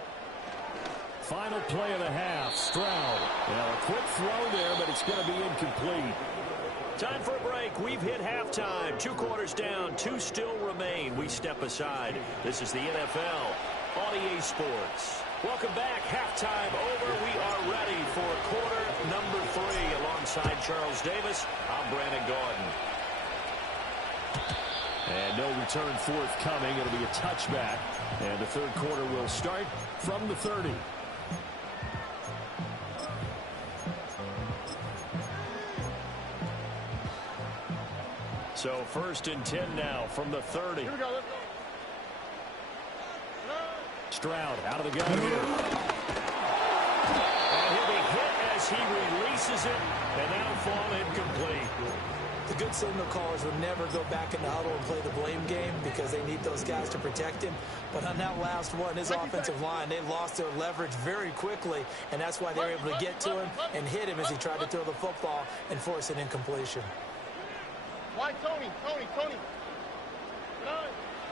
Final play of the half, Stroud. Well, a quick throw there, but it's going to be incomplete. Time for a break. We've hit halftime. 2 quarters down, 2 still remain. We step aside. This is the NFL on EA Sports. Welcome back. Halftime over. We are ready for quarter number 3. Alongside Charles Davis, I'm Brandon Gordon. And no return forthcoming. It'll be a touchback. And the third quarter will start from the 30. So 1st and 10 now from the 30. Here we go. Let's go. Stroud out of the gun here. And he'll be hit as he releases it, and that'll fall incomplete. The good signal callers would never go back in the huddle and play the blame game because they need those guys to protect him. But on that last one, his offensive line, they lost their leverage very quickly, and that's why they were able to get to him and hit him as he tried to throw the football and force an incompletion. Why, Tony?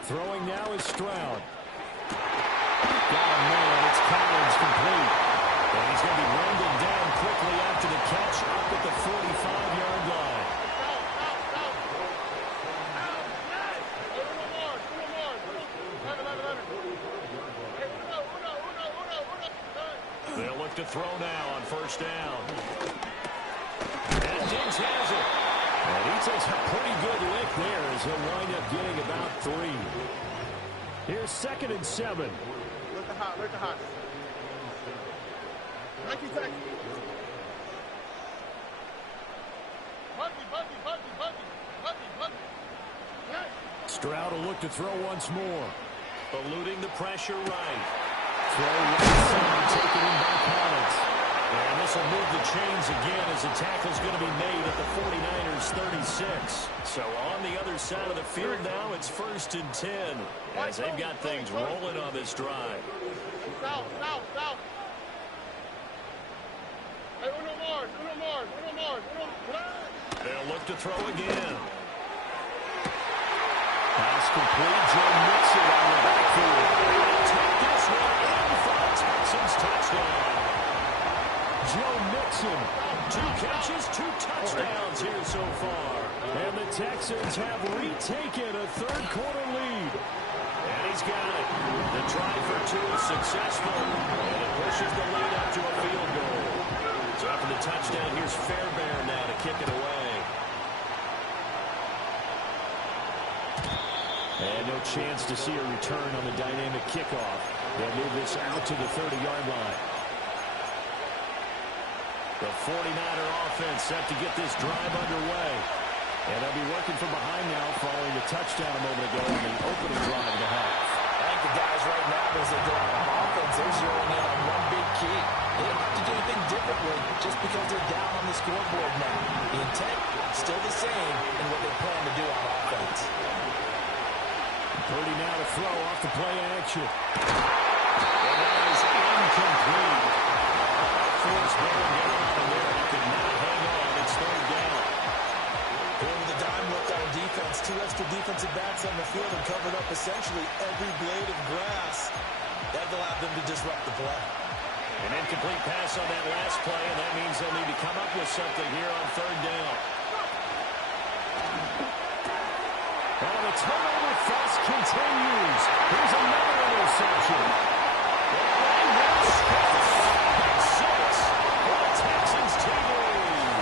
Throwing now is Stroud. Got a man. It's Collins complete. And he's going to be landed down quickly after the catch up at the 45-yard line. They'll look to throw now on 1st down. And Diggs has it. And he takes a pretty good lick there as he'll wind up getting about 3. Here's 2nd and 7. Look the hot. Nike taxi. Buggy. Stroud will look to throw once more. Eluding the pressure right. Throw right side, taken in by Collins. And this will move the chains again as the tackle's going to be made at the 49ers 36. So on the other side of the field now, it's 1st and 10 as they've got things rolling on this drive. South. Hey, uno more. They'll look to throw again. Pass complete. Joe Mixon on the backfield. They'll take this one in for a Texans touchdown. Joe Mixon, 2 catches, 2 touchdowns here so far. And the Texans have retaken a third quarter lead. And he's got it. The try for 2 is successful. And it pushes the lead up to a field goal. So after the touchdown, here's Fairbairn now to kick it away. And no chance to see a return on the dynamic kickoff. They'll move this out to the 30-yard line. The 49er offense set to get this drive underway. And they'll be working from behind now following the touchdown a moment ago in the opening drive of the half. I think the guys right now, as they go on offense, they're zeroing in on one big key. They don't have to do anything differently just because they're down on the scoreboard now. The intent still the same in what they plan to do on offense. Purdy now to throw off the play action. And that is incomplete. Force Baron get out of there. He could not hang on. It's 3rd down. With the dime look on defense, 2 extra defensive backs on the field and covered up essentially every blade of grass. That allowed them to disrupt the play. An incomplete pass on that last play, and that means they'll need to come up with something here on 3rd down. And the turnover fest continues. Here's another interception. And that scores 6 for the Texans take the lead.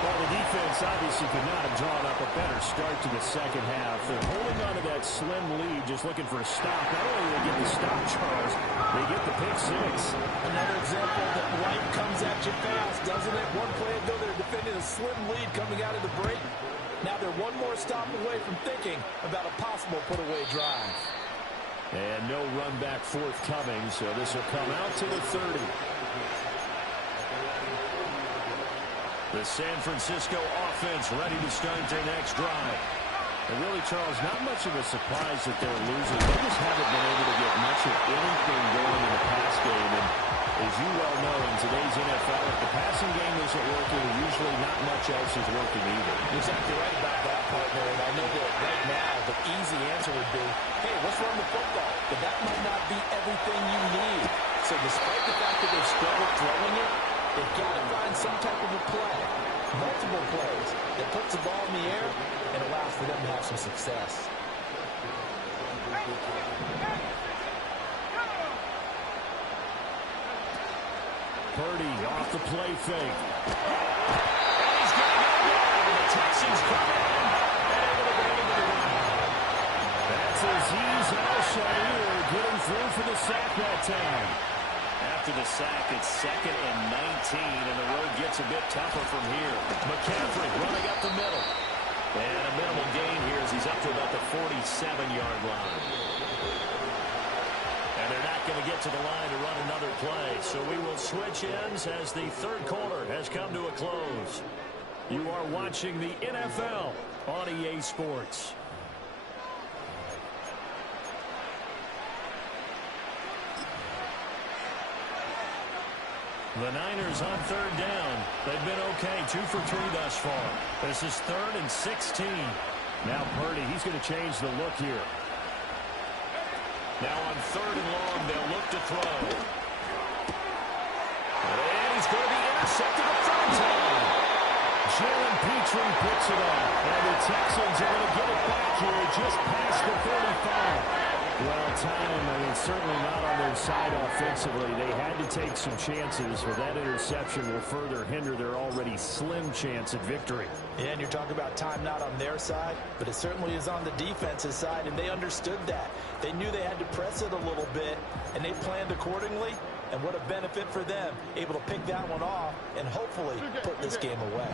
Well, the defense obviously could not have drawn up a better start to the second half. They're holding on to that slim lead, just looking for a stop. Not only do they get the stop, Charles, they get the pick 6. Another example that life comes at you fast, doesn't it? One play ago, they're defending a slim lead coming out of the break. Now they're one more stop away from thinking about a possible put-away drive. And no run back forthcoming, so this will come out to the 30. The San Francisco offense ready to start their next drive. And really, Charles, not much of a surprise that they're losing. They just haven't been able to get much of anything going in the pass game. And as you well know, in today's NFL, if the passing game isn't working, usually not much else is working either. You're exactly right about that, partner. And I know that right now the easy answer would be, hey, let's run the football. But that might not be everything you need. So despite the fact that they've struggled throwing it, they've got to find some type of a play, multiple plays, that puts the ball in the air and allows for them to have some success. Purdy off the play fake. And he's going to go down. The Texans come in and able to bring him to the ground. That's Azeez Al-Shaair getting through for the sack that time. After the sack, it's 2nd and 19, and the road gets a bit tougher from here. McCaffrey running up the middle. And a minimal gain here as he's up to about the 47-yard line. And they're not going to get to the line to run another play. So we will switch ends as the third quarter has come to a close. You are watching the NFL on EA Sports. The Niners on third down. They've been okay, 2 for 3 thus far. This is 3rd and 16. Now Purdy, he's going to change the look here. Now on 3rd and long, they'll look to throw. And he's going to be intercepted a third time. Jalen Petrie picks it up. And the Texans are going to get it back here just past the 35. Well, time, I mean, certainly not on their side offensively. They had to take some chances, but that interception will further hinder their already slim chance at victory. Yeah, and you're talking about time not on their side, but it certainly is on the defense's side, and they understood that. They knew they had to press it a little bit, and they planned accordingly. And what a benefit for them, able to pick that one off and hopefully put this game away.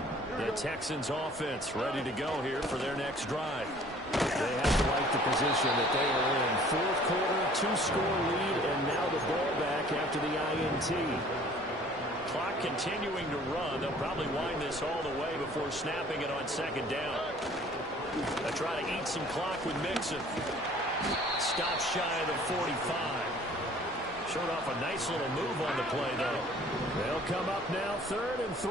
The Texans offense ready to go here for their next drive. They have to like the position that they are in. 4th quarter, 2-score lead, and now the ball back after the INT. Clock continuing to run. They'll probably wind this all the way before snapping it on 2nd down. They try to eat some clock with Mixon. Stop shy of the 45. Showed off a nice little move on the play, though. They'll come up now, 3rd and 3.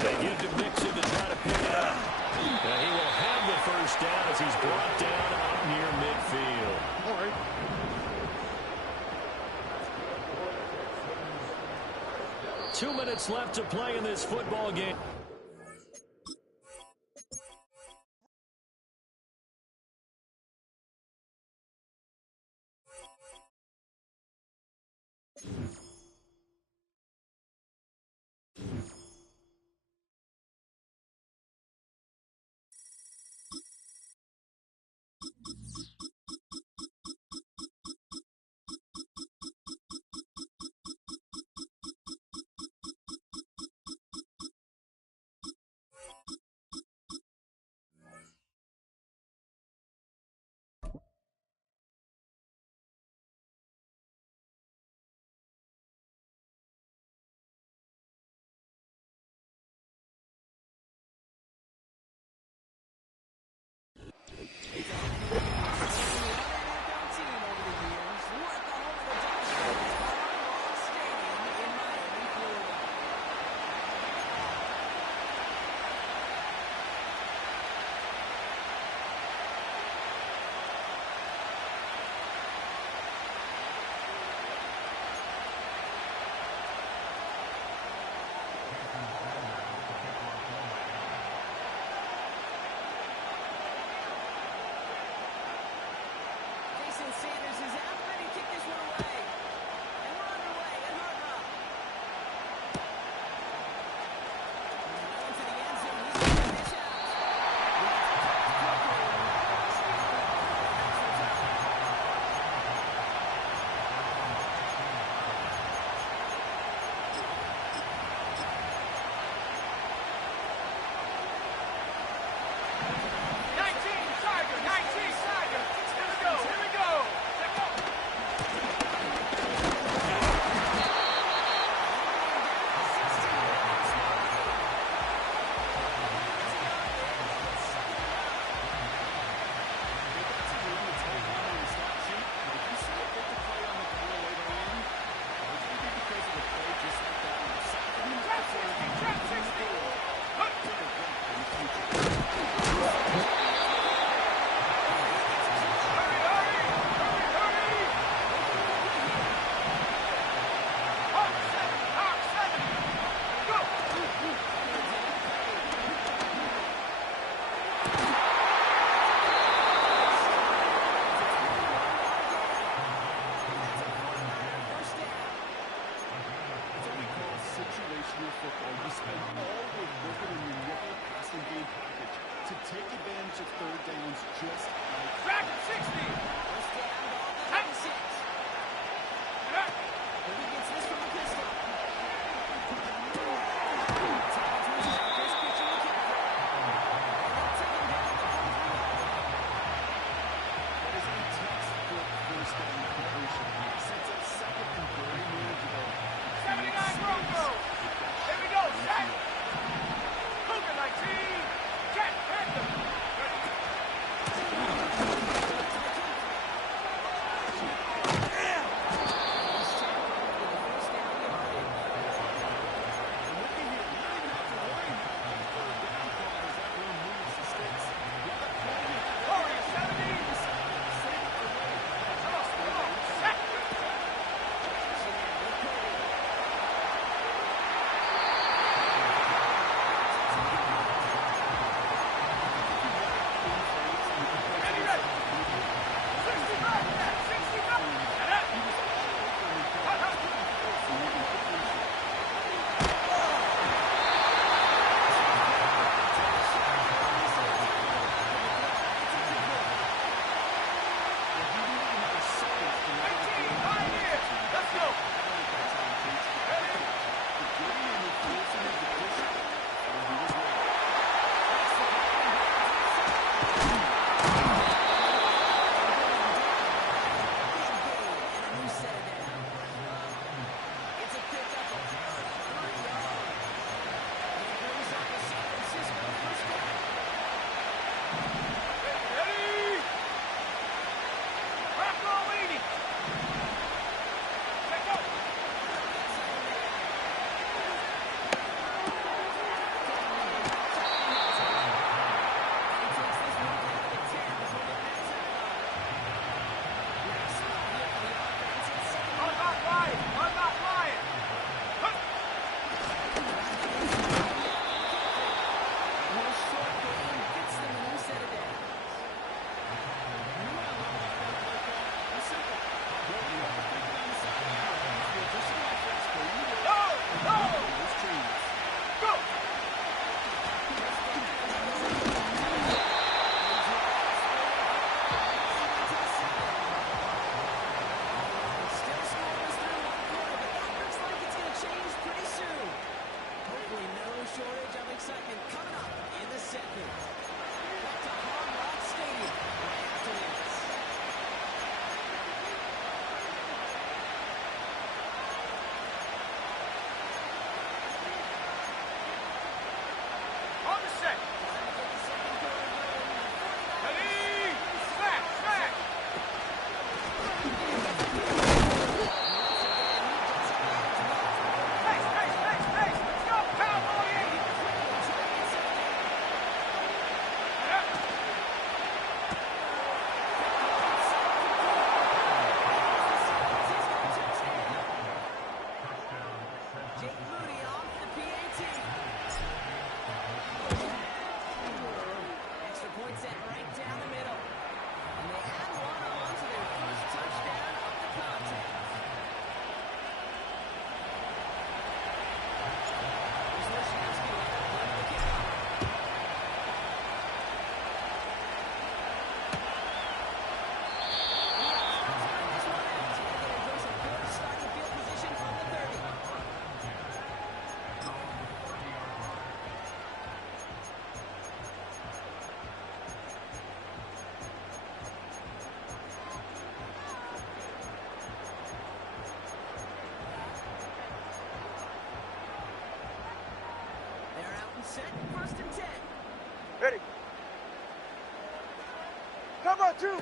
They give to Mixon to try to pick it up. And he will have the first down as he's brought down up near midfield. All right. Two minutes left to play in this football game. take advantage of third downs just like Back at 60. First down, ball at 6. He gets this from the pistol. that is a textbook first down completion. Sets up second and very manageable. 79 Broncos. Here we go. Set. Cougar 19. Jet Panther. Warriors 70. Come on. Set. Ready, ready. 65. 65. And up. Hut, hut. Pioneers. Let's go. It's a pickup of 3 yards. It brings up the San Francisco first down. Ready. Bronco leading. Let go. I'm not lying. I'm not lying. Huh. Gets them a new set of downs. No. No. Go. Still scores through one quarter, but that looks like it's going to change pretty soon. Hopefully no shortage of excitement coming up in the second. Back to Hard Rock Stadium right after this. On the set. Ready. Smash. Smash. Pace. Pace. Pace. Pace. Let's go. Cowboy 80. Yep. Jake Moody off the PAT. Extra point set right down the middle. And they add one on to their first touchdown of the contest. Here's Wisniewski with that one to kick off. This one out. They're going to enjoy some good starting field position on the 30. They're out and set, first and 10. Ready. Come on, two.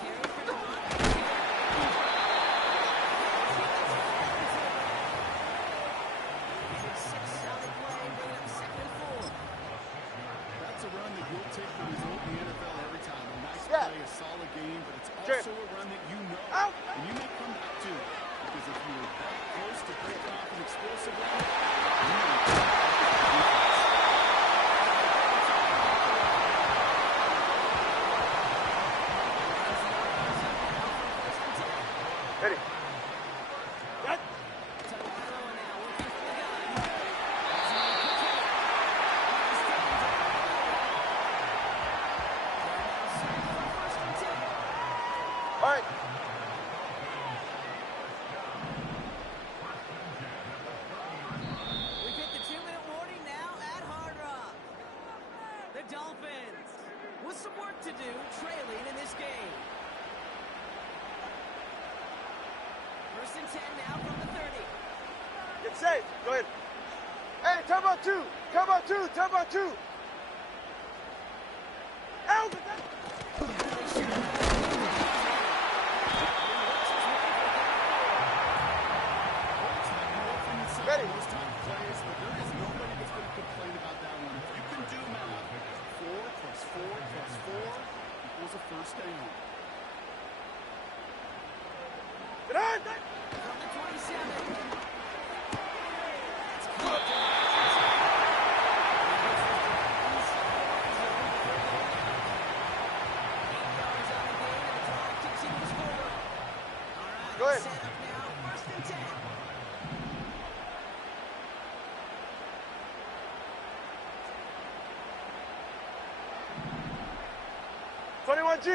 Carry for Devon. And 6 on the play, bring up second and 4. That's a run that you'll take the result in the NFL every time. A nice Yeah. play, a solid game, but it's Jim. also a run that you know. Out. And you may come back to it. Because if you were that close to breaking off an explosive run, you know. Ready. Got. Tagliano now looking for the gun. All right. We've hit the 2-minute warning now at Hard Rock. The Dolphins with some work to do, trailing in this game. 1st and 10 now from the 30. Get safe. Go ahead. Hey, time about two. Time about two. Time about two. Ow! Ready. Most time plays, but there is nobody that's going to complain about that one. If you can do math, 4 plus 4 plus 4 equals a first down. Get on. From the 27. Go ahead. Set up now, 1st and 10. G.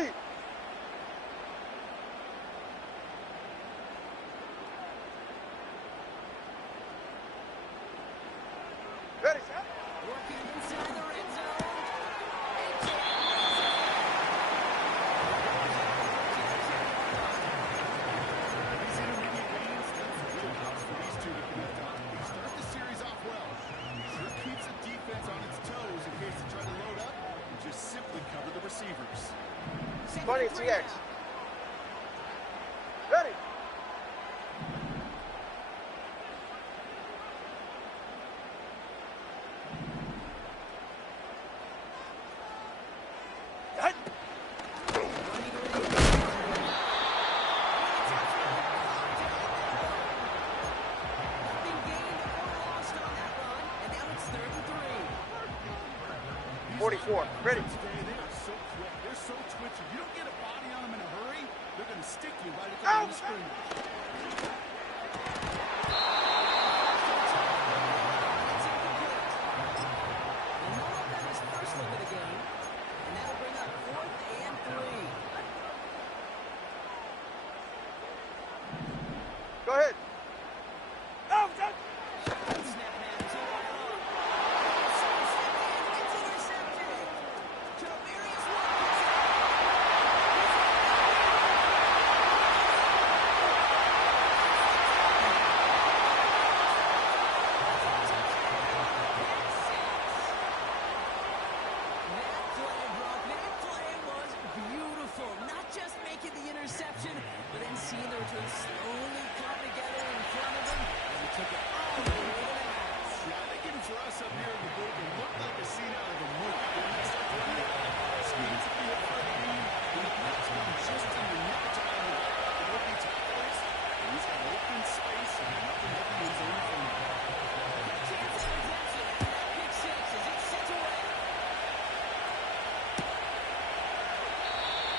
Ready, set. Working inside the red zone. These intermediate games, that's a wheelhouse for these two to connect on. They start the series off well. Sure keeps the defense on its toes in case they try to load up and just simply cover the receivers. 20 TX. Ready. Hut. Nothing gained or lost on that run, and now it's 3rd and 3. 44. Ready. Today, they are so quick. They're so twitchy. You don't get a body on them in a hurry, they're going to stick you right at the line of scrimmage. It's incomplete. And no look on his first look at the game, and that'll bring up 4th and 3. Go ahead. Oh, Snap man to wide off. It's intercepted. Traverius That play was beautiful. Not just making the interception, but then seeing the return slowly come together in front of him as he took it all the way to the house. Yeah, I think even for us up here in the booth, it looked like a scene out of a movie. When they start doing it, schemes to be a front lead, and it knocks one just in the nick of time with the rookie tacklers, and he's got open space and nothing but the end zone from there. Chance at redemption after that pick six as it's sent away.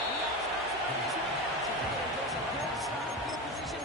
The offense on this one. So there goes a good starting field position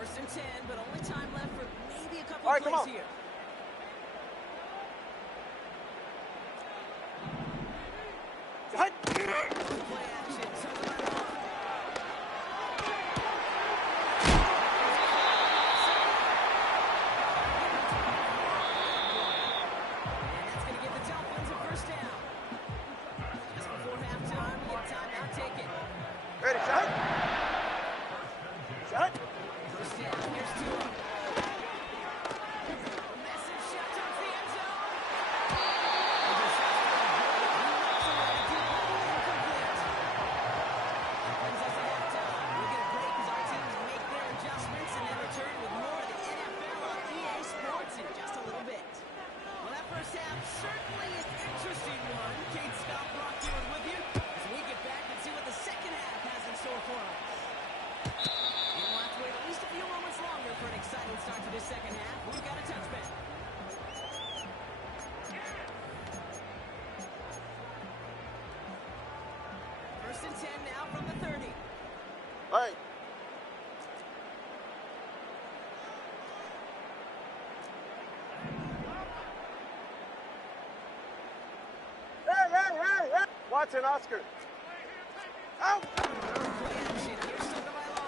First and 10, but only time left for maybe a couple All right, plays come on. here. Hut. Play action. Turn the right on. And that's going to give the Dolphins a first down. Just before halftime, we get timeout taken. Ready, shot. Shot. First down, here's Tua. Massive shot towards the end zone. That brings us to halftime. We'll get a break as our teams make their adjustments and then return with more of the NFL on EA Sports in just a little bit. Well, that first half certainly an interesting one. Kate Scott Brock here with you as we get back and see what the second half has in store for us. And we'll have to wait at least a few moments longer for an exciting start to this second half. We've got a touchback. First and 10 now from the 30. All right. Hey. Watson, Oscar. Out. Play action. Here's Tagovailoa.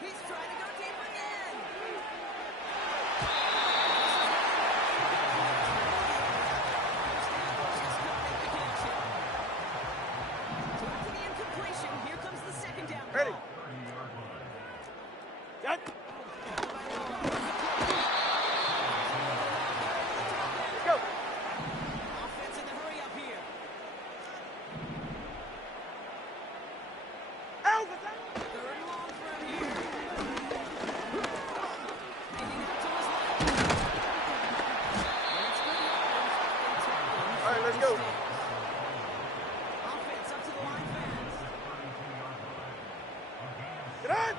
He's trying to go deep again. Just couldn't make the connection. So after the incompletion, here comes the second down call. Ready. Shot. Let's go. Offense in the hurry up here. Out. Third and long for him here. Handing out to his left. And it's good yards. All right, let's go. Offense up to the line fast. Get on.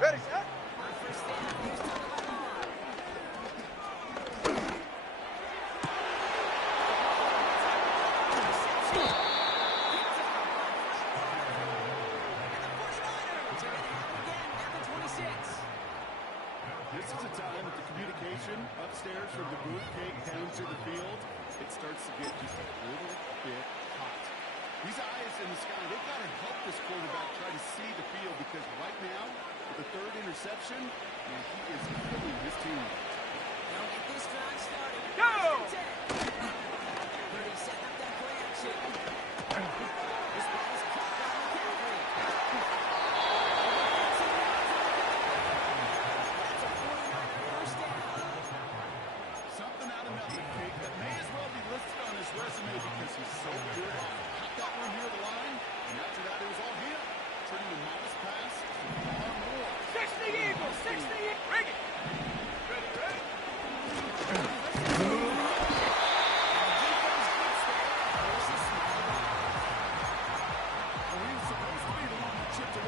Ready, shot. This is a time that the communication upstairs from the booth cake down to the field, it starts to get just a little bit hot. These eyes in the sky, they've got to help this quarterback try to see the field because right now, with the third interception, man, he is killing his team. They'll get this drive started. Go! Purdy setting up that play action. This ball is caught by McCaffrey. That's a 49er first down. Something out of nothing, Kate, that may as well be listed on his resume because he's so good. Got that one near the line, and after that, it was all him. Turning a modest pass to far more. 60 Eagles, 60 Eagles. Bring it. Ready. Well, he was supposed to be the one that chipped away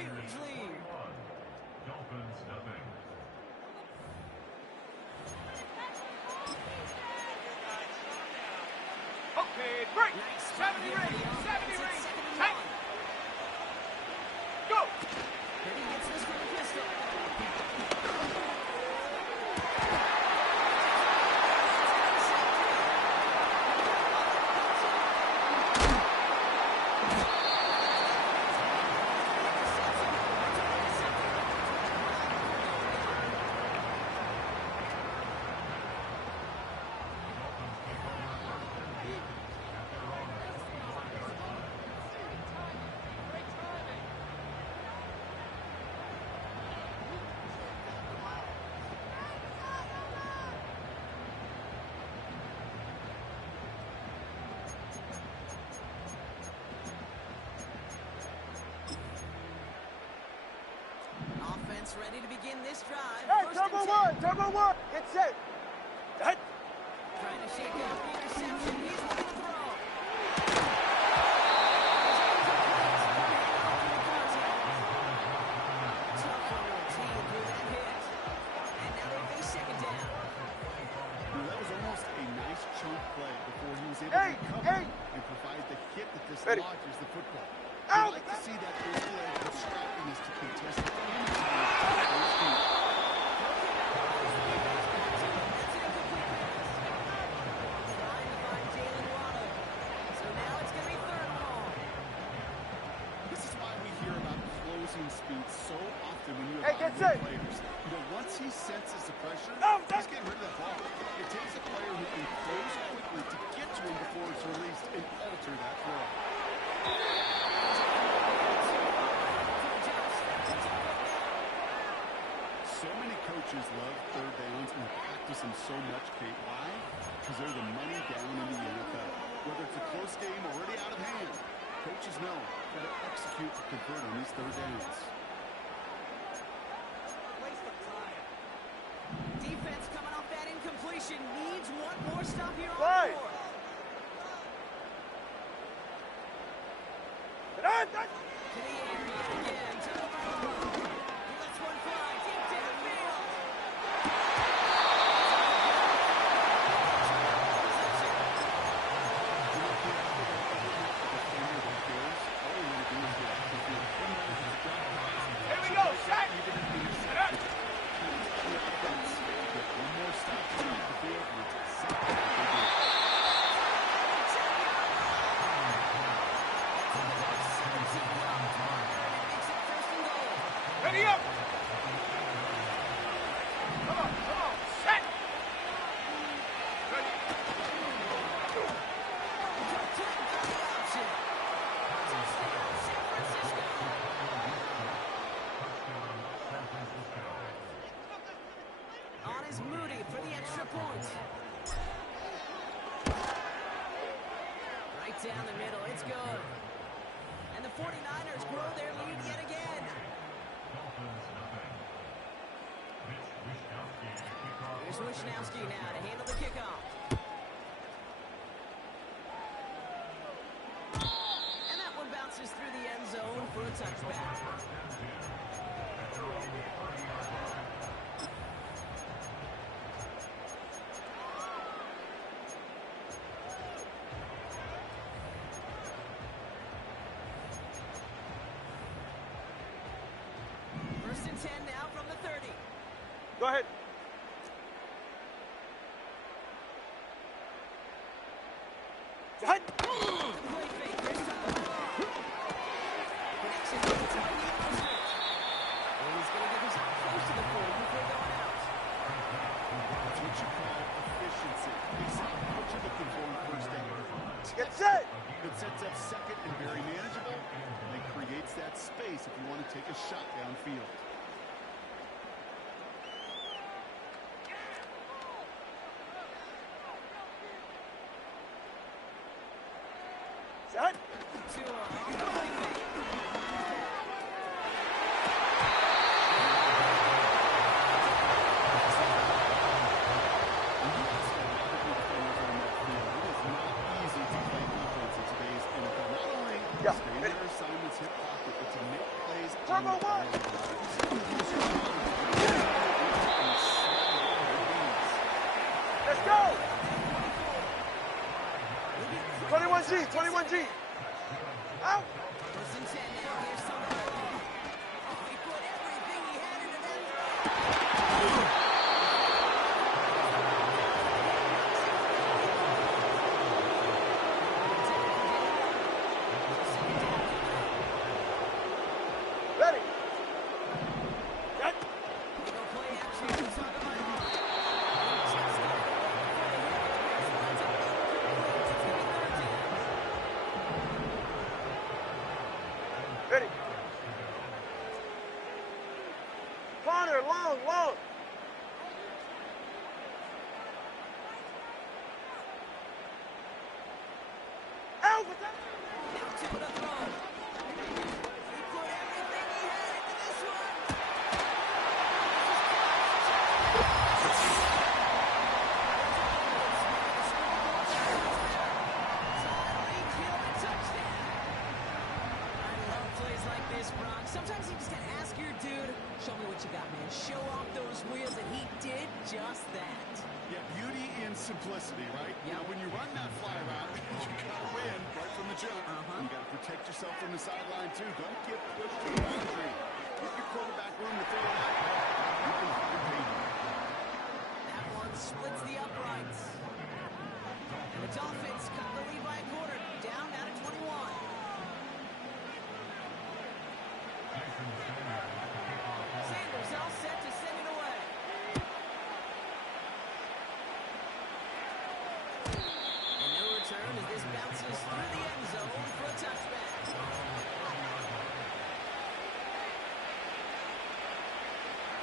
huge lead. Dolphins nothing. Okay, break. Nice 70 run here rings. for the 70 offense. rings. It's 2nd and Hey, 1. go. And he gets this from the pistol. Offense ready to begin this drive. Hey, First and turbo 10. one. Turbo one. Get set. Hey. Trying to shake up the interception. He's looking to throw. Tough on the team through that hit. And now they face 2nd down. That was almost a nice chunk play before he was able Hey, to recover hey. and provide the hit that Ready. dislodges the football. Out. I'd like to see that display of scrappiness to contest the This is why we hear about closing speed so often when you Hey, get set. evaluate players. You know, once he senses the pressure, No, he's getting rid of that ball. It takes a player who can close quickly to get to him before it's released and alter that throw. So many coaches love third downs and practice them so much, Kate. Why? Because they're the money down in the NFL. Whether it's a close game already out of hand, coaches know how to execute and convert on these third downs. Defense coming off that incompletion needs one more stop here on Right. the board. Hey, To the air yet again. To the ball. He lets one fly deep downfield. Here we go. Set. Set up. One more stop to the field, and it's exactly what they do. Ready up. Come on. Come on. Set. Ready. On is Moody for the extra point. Right down the middle. It's good. And the 49ers grow their lead yet again. Here's Wishnowski now to handle the kickoff. And that one bounces through the end zone for a touchback. First and 10 now from the 30. Go ahead. Set. The play fake this time. Connection to the tight end Mostert. And he's going to get himself close to the 40 before going out. That's what you call efficiency. He's what you're looking for in first down. Get set. It sets up second and very manageable, and it creates that space if you want to take a shot downfield. Set. To the play fake. Yeah. Stay in their assignment his hip pocket, but to make plays on Turbo the one. Let's go. 21G, 21G. Out. First and 10 now. Here's somebody. Oh, he put everything he had into that. Ready. Got. No play action. Ready. Connor, long, long. Out with that. Now to the throw. He put everything he had into this one. I love plays like this, Brock. Sometimes you just gotta ask your dude, show me what you got, man. Show off those wheels, and he did just that. Yeah, beauty in simplicity, right? Yep. Now, when you run that fly route, you gotta win right from the jump. You gotta protect yourself from the sideline, too. Don't get pushed to the boundary. Give your quarterback room to throw it out. You can find payment. That one splits the uprights. And the Dolphins cut the lead by a quarter. Down now to 21. Sanders all set to send it away. And no return as this bounces through the end zone for a touchback.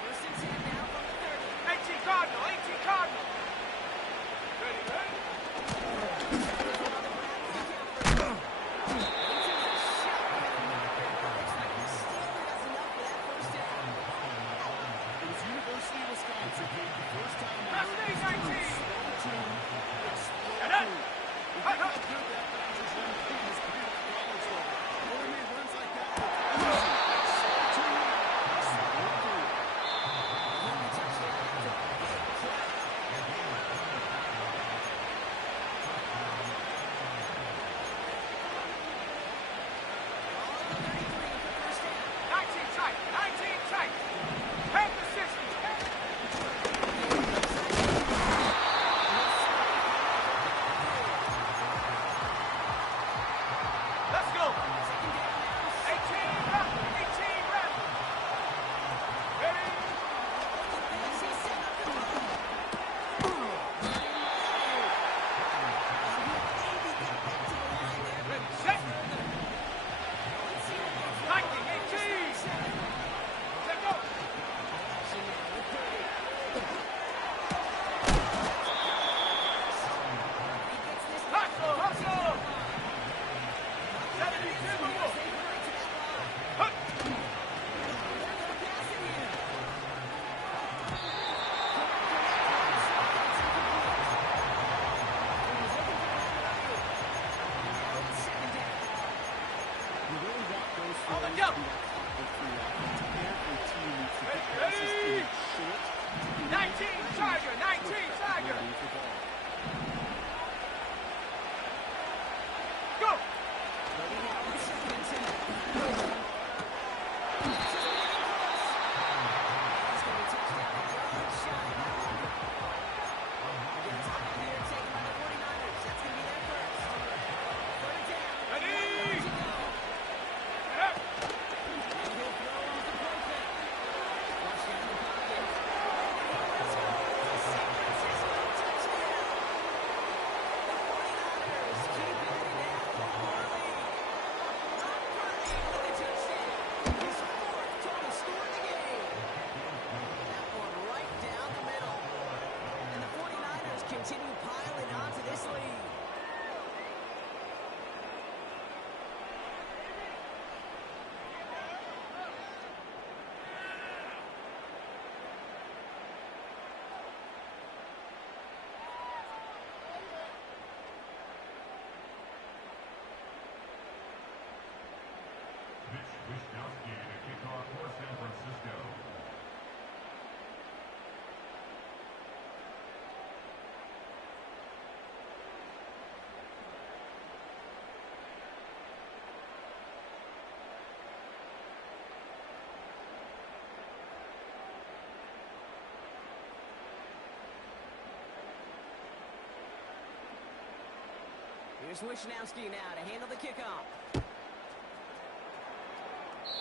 First and 10 now from the 30. 18 Cardinal, 18 Cardinal. Ready, ready. It was University of Wisconsin here the first time I Pass heard me, this 19. term, slow to explode. Get it. Look how good that bounces when the team is pretty much college level. When he made runs like that with ease, slow to explode through. Let's go. 18 rep, 18 rep. Ready? Set. 19, 18. Set, go. Hustle, hustle. 72 more. Hut. You really want those On the throws go. to be that clockwork free offense. Every team needs to get Ready? passes in short. 19 Tiger, 19 Tiger. Ready for ball. Go. Ready. Get up. Here's Wishnowski now to handle the kickoff.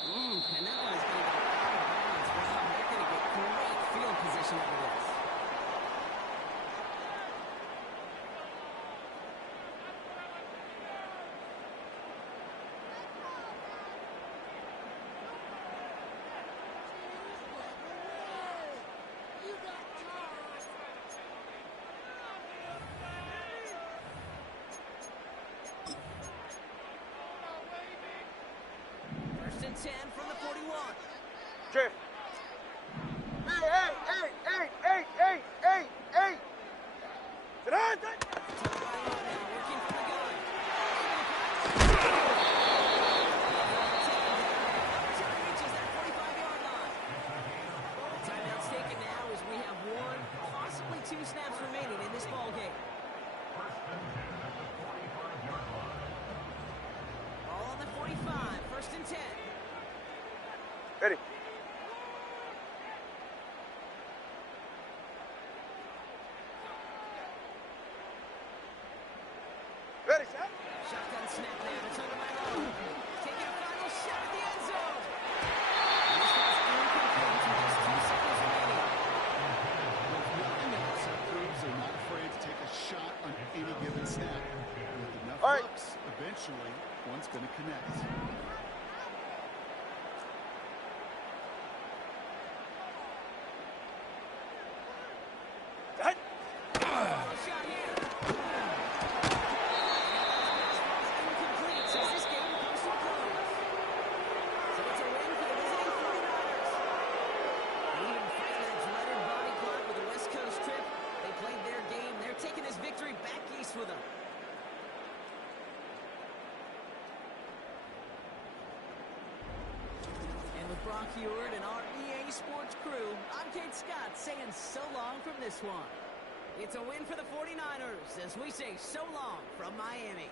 And that one is going to go out of bounds. Wow, they're going to get great field position out of this. First and 10 from the 41. Jeff. Hey. Tonight. Working from the gun. Until he reaches that 45-yard line. The timeout's taken now as we have one, possibly two snaps remaining in this ball game. Ball on the 45, first and 10. Ready. Ready, set. Shotgun snap now. It's under by Long. Taking a final shot at the end zone. And this one's incomplete with just 2 seconds remaining. With nothing else, our crews are not afraid to take a shot on any given snap. With enough All right. looks, eventually, one's going to connect. Set. Shot here. Incomplete, says this game comes to a close. So it's a win for the visiting 49ers. Even fighting that dreaded body clock with the West Coast trip, they played their game. They're taking this victory back east with them. And with Brock Heward and our EA Sports crew, I'm Kate Scott saying so long from this one. It's a win for the 49ers as we say so long from Miami.